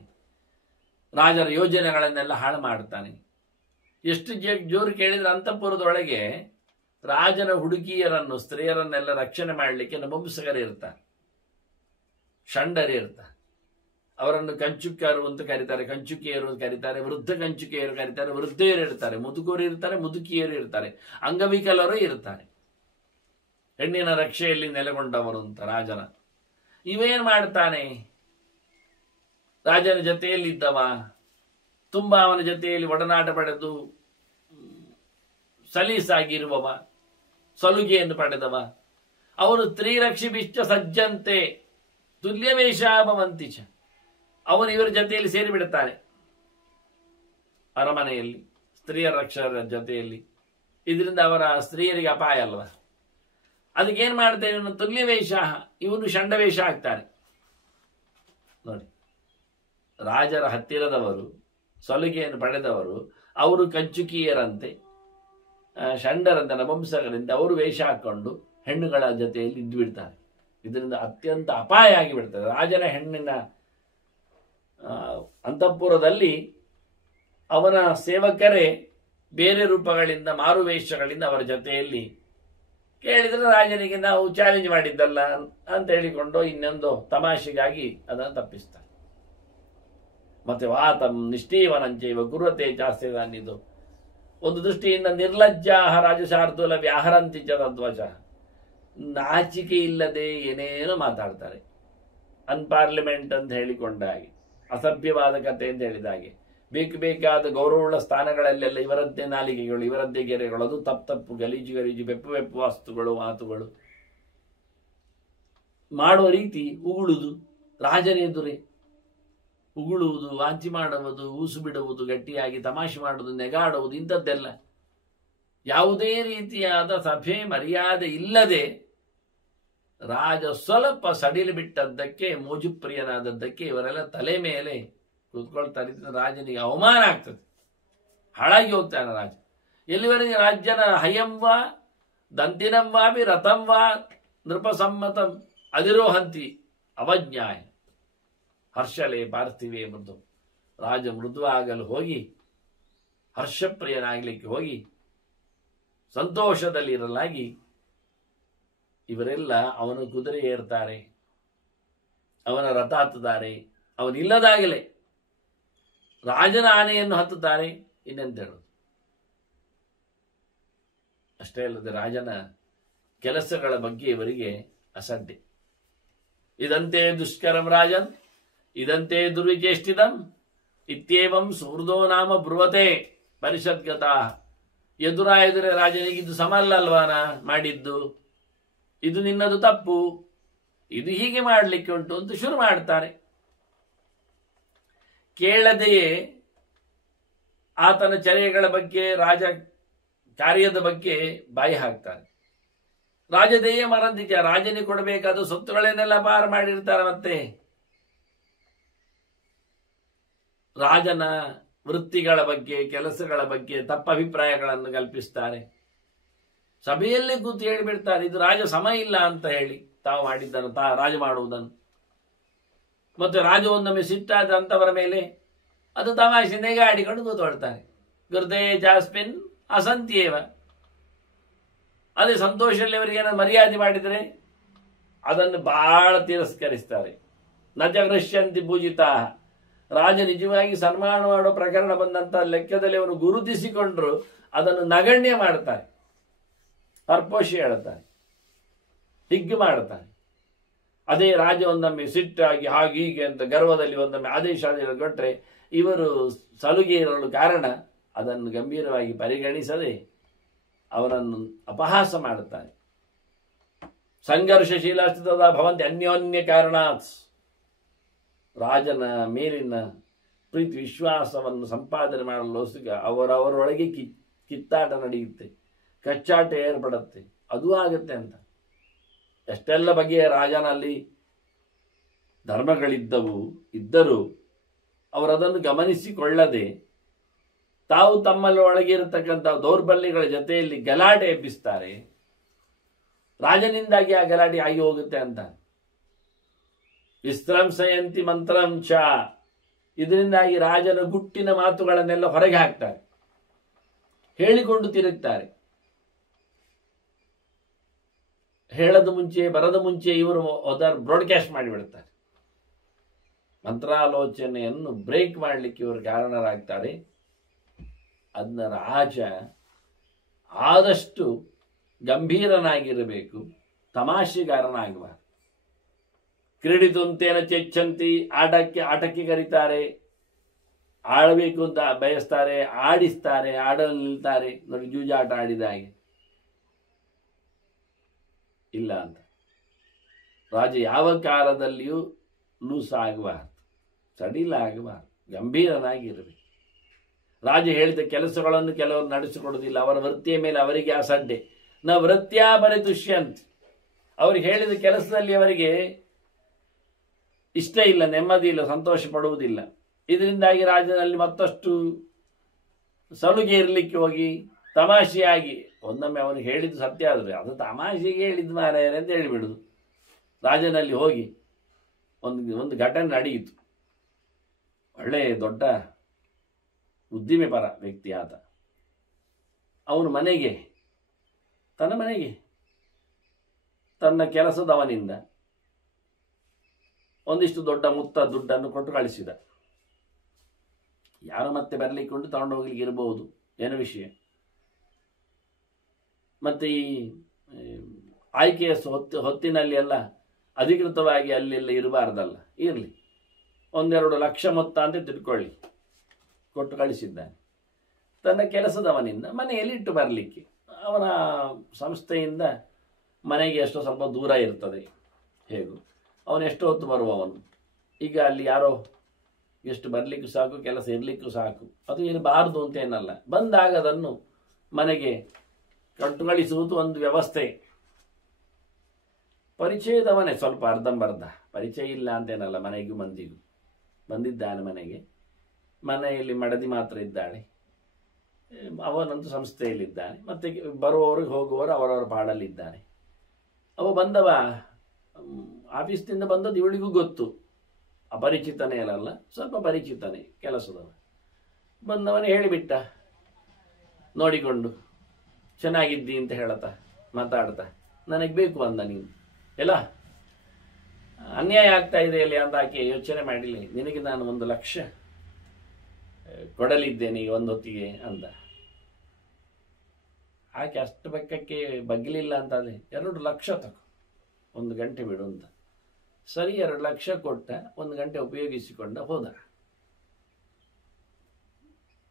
ರಾಜರ ಯೋಜನೆಗಳನ್ನೆಲ್ಲ ಹಾಳು ಮಾಡುತ್ತಾನೆ. ಎಷ್ಟು ಜೋರು ಕೇಳಿದ್ರೆ ಅಂತಃಪುರದೊಳಗೆ ರಾಜನ ಹುಡುಗಿಯರನ್ನು, ಸ್ತ್ರೀಯರನ್ನೆಲ್ಲ ರಕ್ಷಣೆ ಮಾಡಲಿಕ್ಕೆ ನಪುಂಸಕರು ಇರ್ತಾರೆ, ಷಂಡರು ಇರ್ತಾರೆ. ಅವರನ್ನು ಕಂಚುಕರು ಅಂತ ಕರೀತಾರೆ, ಕಂಚುಕಿಯರು ಅಂತ ಕರೀತಾರೆ, ವೃದ್ಧ ಕಂಚುಕಿಯರು ಕರೀತಾರೆ, ವೃದ್ಧೆಯರು ಇರ್ತಾರೆ, ಮುದುಕರು ಇರ್ತಾರೆ, ಮುದುಕಿಯರು ಇರ್ತಾರೆ, ಅಂಗವಿಕಲರು ಇರ್ತಾರೆ. ಹೆಣ್ಣಿನ ರಕ್ಷೆಯಲ್ಲಿ ನೆಲೆಗೊಂಡವರು ಅಂತ ರಾಜನ. ಇವೇನ್ ಮಾಡ್ತಾನೆ? ರಾಜನ ಜೊತೆಯಲ್ಲಿದ್ದವ, ತುಂಬಾ ಅವನ ಜೊತೆಯಲ್ಲಿ ಒಡನಾಟ ಪಡೆದು ಸಲೀಸಾಗಿರುವವ, ಸಲುಗೆಯನ್ನು ಪಡೆದವ, ಅವನು ಸ್ತ್ರೀರಕ್ಷಿಭಿಶ್ಚ ಸಜ್ಜಂತೆ ತುಲ್ಯವೇಷಾಭವಂತಿಚ. ಅವನು ಇವರ ಜೊತೆಯಲ್ಲಿ ಸೇರಿಬಿಡುತ್ತಾನೆ ಅರಮನೆಯಲ್ಲಿ, ಸ್ತ್ರೀಯರ ರಕ್ಷಕರ ಜೊತೆಯಲ್ಲಿ. ಇದರಿಂದ ಅವರ ಸ್ತ್ರೀಯರಿಗೆ ಅಪಾಯ ಅಲ್ವಾ? ಅದಕ್ಕೇನ್ ಮಾಡ್ತೇವೆ? ಇವನು ತುಲ್ಯವೇಷ, ಇವನು ಷಂಡವೇಷ ಆಗ್ತಾನೆ. ನೋಡಿ, ರಾಜರ ಹತ್ತಿರದವರು, ಸಲುಗೆಯನ್ನು ಪಡೆದವರು, ಅವರು ಕಂಚುಕಿಯರಂತೆ, ಷಂಡರಂತೆ, ನಪುಂಸಕರಂತೆ ಅವರು ವೇಷ ಹಾಕೊಂಡು ಹೆಣ್ಣುಗಳ ಜೊತೆಯಲ್ಲಿ ಇದ್ದು ಬಿಡ್ತಾರೆ. ಇದರಿಂದ ಅತ್ಯಂತ ಅಪಾಯ ಆಗಿಬಿಡ್ತದೆ. ರಾಜನ ಹೆಣ್ಣಿನ ಅಂತಃಪುರದಲ್ಲಿ ಅವನ ಸೇವಕರೇ ಬೇರೆ ರೂಪಗಳಿಂದ ಮಾರುವೇಷಗಳಿಂದ ಅವರ ಜೊತೆಯಲ್ಲಿ ಕೇಳಿದರೆ ರಾಜನಿಗೆ ನಾವು ಚಾಲೆಂಜ್ ಮಾಡಿದ್ದಲ್ಲ ಅಂತ ಹೇಳಿಕೊಂಡು ಇನ್ನೊಂದು ತಮಾಷೆಗಾಗಿ ಅದನ್ನು ತಪ್ಪಿಸ್ತಾರೆ. ಮತ್ತೆ ವಾತಂ ನಿಷ್ಠೀವನಂಚೈವ ಕುರುತೆ ಚಾಸ್ತಿದಾನಿದು ಒಂದು ದೃಷ್ಟಿಯಿಂದ ನಿರ್ಲಜ್ಜಾಹ ರಾಜಶಾರ್ದೂಲ ವ್ಯಾಹರಂತಿ ಚ ತದ್ವಚ, ನಾಚಿಕೆ ಇಲ್ಲದೆ ಏನೇನೋ ಮಾತಾಡ್ತಾರೆ. ಅನ್ಪಾರ್ಲಿಮೆಂಟ್ ಅಂತ ಹೇಳಿಕೊಂಡ ಹಾಗೆ, ಅಸಭ್ಯವಾದ ಕಥೆ ಅಂತ ಹೇಳಿದ ಹಾಗೆ, ಬೇಕಾದ ಗೌರವವುಳ್ಳ ಸ್ಥಾನಗಳಲ್ಲೆಲ್ಲ ಇವರದ್ದೇ ನಾಲಿಗೆಗಳು, ಇವರದ್ದೇ ಗೆರೆಗಳು, ಅದು ತಪ್ಪು ಗಲೀಜು ಬೆಪ್ಪು ವಸ್ತುಗಳು, ಮಾತುಗಳು ಮಾಡುವ ರೀತಿ, ಉಗುಳುವುದು, ರಾಜನೆದುರೇ ಉಗುಳುವುದು, ವಾಂತಿ ಮಾಡುವುದು, ಊಸು ಬಿಡುವುದು, ಗಟ್ಟಿಯಾಗಿ ತಮಾಷೆ ಮಾಡುವುದು, ನೆಗಾಡುವುದು, ಇಂಥದ್ದೆಲ್ಲ ಯಾವುದೇ ರೀತಿಯಾದ ಸಭೆ ಮರ್ಯಾದೆ ಇಲ್ಲದೆ ರಾಜ ಸ್ವಲ್ಪ ಸಡಿಲು ಬಿಟ್ಟದ್ದಕ್ಕೆ, ಮೋಜುಪ್ರಿಯನಾದದ್ದಕ್ಕೆ ಇವರೆಲ್ಲ ತಲೆ ಮೇಲೆ ಕೂತ್ಕೊಳ್ತಾರೆ. ರಾಜನಿಗೆ ಅವಮಾನ ಆಗ್ತದೆ, ಹಾಳಾಗಿ ಹೋಗ್ತಾನೆ ರಾಜ. ಎಲ್ಲಿವರೆಗೆ ರಾಜ್ಯನ ಹಯಂವಾ ದಂತಿನಂವಾಪಿ ರಥಂವಾ ನೃಪಸಮ್ಮತಂ ಅಧಿರೋಹಂತಿ ಅವಜ್ಞಾಯ ಹರ್ಷಲೇ ಪಾರ್ಥಿವೇ ಮೃದು. ರಾಜ ಮೃದುವಾಗಲು ಹೋಗಿ, ಹರ್ಷಪ್ರಿಯನಾಗಲಿಕ್ಕೆ ಹೋಗಿ, ಸಂತೋಷದಲ್ಲಿ ಇರಲಾಗಿ ಇವರೆಲ್ಲ ಅವನ ಕುದುರೆ ಏರ್ತಾರೆ, ಅವನ ರಥ ಹತ್ತುತ್ತಾರೆ, ಅವನಿಲ್ಲದಾಗಲೇ ರಾಜನ ಆನೆಯನ್ನು ಹತ್ತುತ್ತಾರೆ. ಇನ್ನೆಂತ ಹೇಳೋದು? ಅಷ್ಟೇ ಅಲ್ಲದೆ ರಾಜನ ಕೆಲಸಗಳ ಬಗ್ಗೆ ಇವರಿಗೆ ಅಸಡ್ಡೆ. ಇದಂತೆ ದುಷ್ಕರಂ ರಾಜನ್ ಇದಂತೆ ದುರ್ವಿಚೇಷ್ಟಿತಂ ಇತ್ಯೇವಂ ಸುಹೃದೋ ನಾಮ ಬ್ರುವತೆ ಪರಿಷದ್ಗತಾ. ಎದುರೆ ರಾಜನಿಗೆ ಇದು ಸಮಲ್ಲ ಅಲ್ವಾನ ಮಾಡಿದ್ದು, ಇದು ನಿನ್ನದು ತಪ್ಪು, ಇದು ಹೀಗೆ ಮಾಡಲಿಕ್ಕೆ ಉಂಟು ಅಂತ ಶುರು ಮಾಡ್ತಾರೆ. ಕೇಳದೆಯೇ ಆತನ ಚರ್ಯೆಗಳ ಬಗ್ಗೆ, ರಾಜ ಕಾರ್ಯದ ಬಗ್ಗೆ ಬಾಯಿ ಹಾಕ್ತಾರೆ. ರಾಜದೇಯ ಮರಂದಿಕ, ರಾಜನಿಗೆ ಕೊಡಬೇಕಾದ ಸೊತ್ತುಗಳನ್ನೆಲ್ಲ ಪಾರು ಮಾಡಿರ್ತಾರೆ. ಮತ್ತೆ ರಾಜನ ವೃತ್ತಿಗಳ ಬಗ್ಗೆ, ಕೆಲಸಗಳ ಬಗ್ಗೆ ತಪ್ಪ ಅಭಿಪ್ರಾಯಗಳನ್ನು ಕಲ್ಪಿಸ್ತಾರೆ. ಸಭೆಯಲ್ಲೇ ಕೂತು ಹೇಳಿಬಿಡ್ತಾರೆ, ಇದು ರಾಜ ಸಮ ಇಲ್ಲ ಅಂತ ಹೇಳಿ ತಾವು ಮಾಡಿದ್ದನ್ನು, ರಾಜ ಮಾಡುವುದನ್ನು. ಮತ್ತೆ ರಾಜ ಒಂದೊಮ್ಮೆ ಸಿಟ್ಟಾದ ಅಂತವರ ಮೇಲೆ ಅದು ತಮಾಷೆ ನೆಗಾಡಿಕೊಂಡು ಕೂತ್ಕೊಳ್ತಾರೆ. ಗುರ್ದೇ ಜಾಸ್ಮಿನ್ ಅಸಂತಿಯೇವ. ಅದೇ ಸಂತೋಷದಲ್ಲಿ ಅವರಿಗೆ ಏನಾದ್ರು ಮರ್ಯಾದೆ ಮಾಡಿದರೆ ಅದನ್ನು ಬಹಳ ತಿರಸ್ಕರಿಸ್ತಾರೆ. ನಜ ಗೃಶ್ಯಂತಿ ಪೂಜಿತಾ. ರಾಜ ನಿಜವಾಗಿ ಸನ್ಮಾನ ಮಾಡೋ ಪ್ರಕರಣ ಬಂದಂತ ಲೆಕ್ಕದಲ್ಲಿ ಅವರು ಗುರುತಿಸಿಕೊಂಡ್ರು ಅದನ್ನು ನಗಣ್ಯ ಮಾಡ್ತಾರೆ, ಪರ್ಪೋಷಿ ಹೇಳ್ತಾರೆ, ಹಿಗ್ಗು ಮಾಡ್ತಾರೆ. ಅದೇ ರಾಜ ಒಂದೊಮ್ಮೆ ಸಿಟ್ಟಾಗಿ ಹಾಗೆ ಹೀಗೆ ಅಂತ ಗರ್ವದಲ್ಲಿ ಒಂದೊಮ್ಮೆ ಆದೇಶ ಕೊಟ್ಟರೆ ಇವರು ಸಲುಗೆ ಇರಲು ಕಾರಣ ಅದನ್ನು ಗಂಭೀರವಾಗಿ ಪರಿಗಣಿಸದೆ ಅವರನ್ನು ಅಪಹಾಸ ಮಾಡುತ್ತಾರೆ. ಸಂಘರ್ಷಶೀಲಾಸ್ಥಿತದ ಭವಂತಿ ಅನ್ಯೋನ್ಯ ಕಾರಣಾತ್. ರಾಜನ ಮೇಲಿನ ಪ್ರೀತಿ ವಿಶ್ವಾಸವನ್ನು ಸಂಪಾದನೆ ಮಾಡಲು ಅವರವರೊಳಗೆ ಕಿತ್ತಾಟ ನಡೆಯುತ್ತೆ, ಕಚ್ಚಾಟ ಏರ್ಪಡುತ್ತೆ, ಅದು ಆಗುತ್ತೆ ಅಂತ. ಎಷ್ಟೆಲ್ಲ ಬಗೆಯ ರಾಜನಲ್ಲಿ ಇದ್ದರೂ ಅವರದನ್ನು ಗಮನಿಸಿಕೊಳ್ಳದೆ ತಾವು ತಮ್ಮಲ್ಲಿ ಒಳಗೆ ಇರತಕ್ಕಂಥ ದೌರ್ಬಲ್ಯಗಳ ಜೊತೆಯಲ್ಲಿ ಗಲಾಟೆ ಎಬ್ಬಿಸ್ತಾರೆ. ರಾಜನಿಂದಾಗಿ ಆ ಗಲಾಟೆ ಆಗಿ ಹೋಗುತ್ತೆ ಅಂತ. ವಿಸ್ತ್ರಂಸಯಂತಿ ಮಂತ್ರಂಚ. ಇದರಿಂದಾಗಿ ರಾಜನ ಗುಟ್ಟಿನ ಮಾತುಗಳನ್ನೆಲ್ಲ ಹೊರಗೆ ಹಾಕ್ತಾರೆ, ಹೇಳಿಕೊಂಡು ತಿರುಗ್ತಾರೆ. ಹೇಳದ ಮುಂಚೆ ಬರದ ಮುಂಚೆ ಇವರು ಬ್ರಾಡ್ಕಾಸ್ಟ್ ಮಾಡಿಬಿಡ್ತಾರೆ. ಮಂತ್ರಾಲೋಚನೆಯನ್ನು ಬ್ರೇಕ್ ಮಾಡಲಿಕ್ಕೆ ಇವರು ಕಾರಣರಾಗ್ತಾರೆ. ಅದನ್ನ ರಾಜ ಆದಷ್ಟು ಗಂಭೀರನಾಗಿರಬೇಕು, ತಮಾಷೆಗಾರನಾಗಬಾರದು. ಕ್ರೀಡಿತುಂತೇನ ಚೆಚ್ಚಂತಿ. ಆಟಕ್ಕೆ ಕರೀತಾರೆ, ಆಡಬೇಕು ಅಂತ ಬಯಸ್ತಾರೆ, ಆಡಿಸ್ತಾರೆ, ಆಡಲು ನಿಲ್ತಾರೆ. ನೋಡಿ, ಜೂಜಾಟ ಆಡಿದ ಹಾಗೆ ಇಲ್ಲ ಅಂತ. ರಾಜ ಯಾವ ಕಾಲದಲ್ಲಿಯೂ ಲೂಸ್ ಆಗಬಾರ್ದು, ಸಡಿಲ ಆಗಬಾರ್ದು, ಗಂಭೀರನಾಗಿರಬೇಕು. ರಾಜ ಹೇಳಿದ ಕೆಲಸಗಳನ್ನು ಕೆಲವರು ನಡೆಸಿಕೊಡುವುದಿಲ್ಲ. ಅವರ ವೃತ್ತಿಯ ಮೇಲೆ ಅವರಿಗೆ ಅಸಡ್ಡೆ. ನ ವೃತ್ತ್ಯಾ ಪರಿತುಷ್ಯಂತ್. ಅವ್ರಿಗೆ ಹೇಳಿದ ಕೆಲಸದಲ್ಲಿ ಅವರಿಗೆ ಇಷ್ಟ ಇಲ್ಲ, ನೆಮ್ಮದಿ ಇಲ್ಲ, ಸಂತೋಷ ಪಡುವುದಿಲ್ಲ. ಇದರಿಂದಾಗಿ ರಾಜನಲ್ಲಿ ಮತ್ತಷ್ಟು ಸಲುಗೆ ಇರಲಿಕ್ಕೆ ಹೋಗಿ ತಮಾಷೆಯಾಗಿ, ಒಂದೊಮ್ಮೆ ಅವನು ಹೇಳಿದ್ದು ಸತ್ಯ ಆದರೆ ಅದು ತಮಾಷೆಗೆ ಹೇಳಿದ್ದು ಮಾರಾಯರೆ ಅಂತ ಹೇಳಿಬಿಡುದು. ರಾಜನಲ್ಲಿ ಹೋಗಿ ಒಂದು ಘಟನೆ ನಡೆಯಿತು. ಒಳ್ಳೆ ದೊಡ್ಡ ಉದ್ದಿಮೆ ಪರ ವ್ಯಕ್ತಿ ಆತ. ಅವನು ತನ್ನ ಮನೆಗೆ ತನ್ನ ಕೆಲಸದವನಿಂದ ಒಂದಿಷ್ಟು ದೊಡ್ಡ ಮೊತ್ತ ದುಡ್ಡನ್ನು ಕೊಟ್ಟು ಕಳಿಸಿದ. ಯಾರು ಮತ್ತೆ ಬರಲಿಕ್ಕೆ ಉಂಟು, ತಗೊಂಡು ಹೋಗ್ಲಿಕ್ಕೆ ಇರಬಹುದು, ಏನೋ ವಿಷಯ. ಮತ್ತೆ ಈ ಆಯ್ಕೆಯ ಹೊತ್ತಿನಲ್ಲಿ ಎಲ್ಲ ಅಧಿಕೃತವಾಗಿ ಅಲ್ಲೆಲ್ಲ ಇರಬಾರ್ದಲ್ಲ, ಇರಲಿ, 1-2 ಲಕ್ಷ ಮೊತ್ತ ಅಂತ ತಿಳ್ಕೊಳ್ಳಿ, ಕೊಟ್ಟು ಕಳಿಸಿದ್ದಾನೆ. ತನ್ನ ಕೆಲಸದವನಿಂದ ಮನೆಯಲ್ಲಿ ಇಟ್ಟು ಬರಲಿಕ್ಕೆ. ಅವನ ಸಂಸ್ಥೆಯಿಂದ ಮನೆಗೆ ಎಷ್ಟೋ ಸ್ವಲ್ಪ ದೂರ ಇರ್ತದೆ, ಹೇಗೂ ಅವನು ಎಷ್ಟು ಹೊತ್ತು ಬರುವವನು. ಈಗ ಅಲ್ಲಿ ಯಾರೋ ಎಷ್ಟು ಬರಲಿಕ್ಕೂ ಸಾಕು, ಕೆಲಸ ಇರಲಿಕ್ಕೂ ಸಾಕು, ಅದು ಇರಬಾರ್ದು ಅಂತ ಏನಲ್ಲ. ಬಂದಾಗ ಅದನ್ನು ಮನೆಗೆ ಕೊಟ್ಟು ಕಳಿಸುವುದು ಒಂದು ವ್ಯವಸ್ಥೆ. ಪರಿಚಯದವನೇ, ಸ್ವಲ್ಪ ಅರ್ಧಂಬರ್ಧ, ಪರಿಚಯ ಇಲ್ಲ ಅಂತೇನಲ್ಲ, ಮನೆಗೂ ಮಂದಿಗೂ ಬಂದಿದ್ದಾನೆ. ಮನೆಯಲ್ಲಿ ಮಡದಿ ಮಾತ್ರ ಇದ್ದಾಳೆ, ಅವನಂತೂ ಸಂಸ್ಥೆಯಲ್ಲಿದ್ದಾನೆ. ಮತ್ತೆ ಬರುವವರಿಗೆ ಹೋಗುವವರು ಅವರವರ ಪಾಡಲ್ಲಿದ್ದಾನೆ. ಬಂದವ ಆಫೀಸ್ನಿಂದ ಬಂದದ್ದು ಇವಳಿಗೂ ಗೊತ್ತು, ಅಪರಿಚಿತನೇ ಅಲ್ಲ, ಸ್ವಲ್ಪ ಪರಿಚಿತನೇ ಕೆಲಸದವ. ಬಂದವನೇ ಹೇಳಿಬಿಟ್ಟ, ನೋಡಿಕೊಂಡು ಚೆನ್ನಾಗಿದ್ದಿ ಅಂತ ಹೇಳತ್ತ ಮಾತಾಡ್ತಾ, ನನಗೆ ಬೇಕು ಅಂದ. ನೀನು ಎಲ್ಲ ಅನ್ಯಾಯ ಆಗ್ತಾ ಇದೆ ಅಲ್ಲಿ ಅಂತ ಆಕೆ ಯೋಚನೆ ಮಾಡಿಲ್ಲ. ನಿನಗೆ ನಾನು 1 ಲಕ್ಷ ಕೊಡಲಿದ್ದೇನೆ ಈ ಒಂದು ಹೊತ್ತಿಗೆ ಅಂದ. ಆಕೆ ಅಷ್ಟು ಬೆಕ್ಕಕ್ಕೆ ಬಗ್ಗಲಿಲ್ಲ ಅಂತಾದ್ರೆ 2 ಲಕ್ಷ ತಗೋ, 1 ಗಂಟೆ ಬಿಡು ಅಂತ. ಸರಿ, 2 ಲಕ್ಷ ಕೊಟ್ಟ, 1 ಗಂಟೆ ಉಪಯೋಗಿಸಿಕೊಂಡ, ಹೋದ.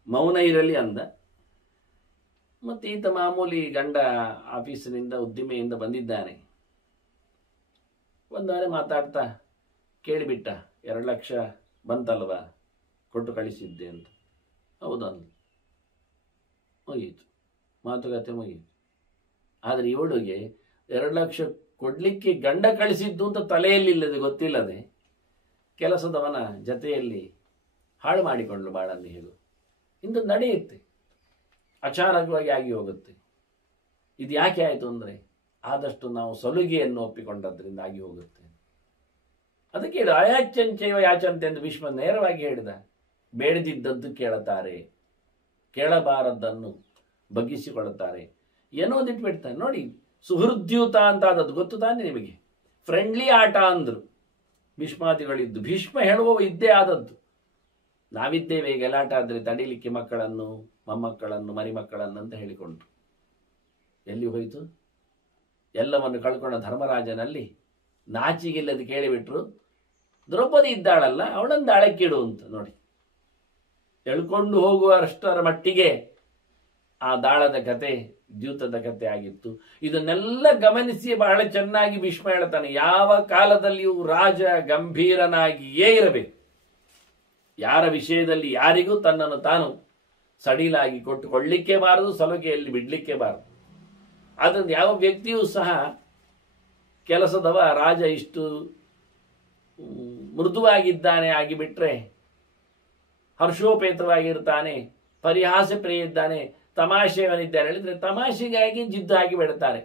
ಮೌನ ಇರಲಿ ಅಂದ. ಮತ್ತೆ ಈತ ಮಾಮೂಲಿ ಗಂಡ ಆಫೀಸಿನಿಂದ ಉದ್ದಿಮೆಯಿಂದ ಬಂದಿದ್ದಾನೆ. ಒಂದಾರೆ ಮಾತಾಡ್ತಾ ಕೇಳಿಬಿಟ್ಟ, 2 ಲಕ್ಷ ಬಂತಲ್ವಾ, ಕೊಟ್ಟು ಕಳಿಸಿದ್ದೆ ಅಂತ. ಹೌದಂದು, ಮುಗೀತು, ಮಾತುಕತೆ ಮುಗೀತು. ಆದರೆ ಇವಳಿಗೆ 2 ಲಕ್ಷ ಕೊಡ್ಲಿಕ್ಕೆ ಗಂಡ ಕಳಿಸಿದ್ದು ಅಂತ ತಲೆಯಲ್ಲಿಲ್ಲದೆ, ಗೊತ್ತಿಲ್ಲದೆ ಕೆಲಸದವನ ಜತೆಯಲ್ಲಿ ಹಾಳು ಮಾಡಿಕೊಂಡ್ಲು ಬಾಳನ್ನು. ಹೇಳು, ಇಂದು ನಡೆಯುತ್ತೆ, ಅಚಾನಕವಾಗಿ ಆಗಿ ಹೋಗುತ್ತೆ. ಇದು ಯಾಕೆ ಆಯಿತು ಅಂದರೆ, ಆದಷ್ಟು ನಾವು ಸಲುಗೆಯನ್ನು ಒಪ್ಪಿಕೊಂಡದ್ರಿಂದ ಆಗಿ ಹೋಗುತ್ತೆ. ಅದಕ್ಕೆ ಹೇಳು, ಅಯಾಚಂಚೈವ ಯಾಚಂತೆ ಎಂದು ಭೀಷ್ಮ ನೇರವಾಗಿ ಹೇಳಿದ. ಬೇಡದಿದ್ದದ್ದು ಕೇಳುತ್ತಾರೆ, ಕೇಳಬಾರದ್ದನ್ನು ಬಗ್ಗಿಸಿಕೊಳ್ಳುತ್ತಾರೆ, ಏನೋದಿಟ್ಟು ಬಿಡ್ತಾರೆ. ನೋಡಿ, ಸುಹೃದ್ಯೂತ ಅಂತ ಆದದ್ದು ಗೊತ್ತು ತಾನೆ ನಿಮಗೆ. ಫ್ರೆಂಡ್ಲಿ ಆಟ ಅಂದ್ರು ಭೀಷ್ಮಾದಿಗಳಿದ್ದು. ಭೀಷ್ಮ ಹೇಳುವ ಇದ್ದೇ ಆದದ್ದು. ನಾವಿದ್ದೇವೆ ಗೆಲಾಟ ಆದರೆ ತಡೀಲಿಕ್ಕೆ ಮಕ್ಕಳನ್ನು, ಮೊಮ್ಮಕ್ಕಳನ್ನು, ಮರಿಮಕ್ಕಳನ್ನು ಅಂತ ಹೇಳಿಕೊಂಡ್ರು. ಎಲ್ಲಿ ಹೋಯಿತು? ಎಲ್ಲವನ್ನು ಕಳ್ಕೊಂಡ ಧರ್ಮರಾಜನಲ್ಲಿ ನಾಚಿಗಿಲ್ಲದೆ ಕೇಳಿಬಿಟ್ರು, ದ್ರೌಪದಿ ಇದ್ದಾಳಲ್ಲ, ಅವಳನ್ನು ದಾಳಕ್ಕಿಡು ಅಂತ. ನೋಡಿ, ಎಳ್ಕೊಂಡು ಹೋಗುವಷ್ಟರ ಮಟ್ಟಿಗೆ ಆ ದಾಳದ ಕತೆ, ದ್ಯೂತದ ಕತೆ ಆಗಿತ್ತು. ಇದನ್ನೆಲ್ಲ ಗಮನಿಸಿ ಬಹಳ ಚೆನ್ನಾಗಿ ಭೀಷ್ಮ ಹೇಳ್ತಾನೆ, ಯಾವ ಕಾಲದಲ್ಲಿಯೂ ರಾಜ ಗಂಭೀರನಾಗಿಯೇ ಇರಬೇಕು. ಯಾರ ವಿಷಯದಲ್ಲಿ ಯಾರಿಗೂ ತನ್ನನ್ನು ತಾನು ಸಡಿಲಾಗಿ ಕೊಟ್ಟುಕೊಳ್ಳಿಕ್ಕೆ ಬಾರದು, ಸಲುಗೆಯಲ್ಲಿ ಬಿಡ್ಲಿಕ್ಕೆ ಬಾರದು. ಆದ್ದರಿಂದ ಯಾವ ವ್ಯಕ್ತಿಯೂ ಸಹ ಕೆಲಸದವ ರಾಜ ಇಷ್ಟು ಮೃದುವಾಗಿದ್ದಾನೆ ಆಗಿಬಿಟ್ರೆ, ಹರ್ಷೋಪೇತವಾಗಿರ್ತಾನೆ, ಪರಿಹಾಸ ಪ್ರಿಯ ಇದ್ದಾನೆ, ತಮಾಷೆಯವನಿದ್ದಾನೆ ಹೇಳಿದ್ರೆ ತಮಾಷೆಗಾಗಿ ಜಿದ್ದು ಹಾಕಿ ಬಿಡುತ್ತಾರೆ,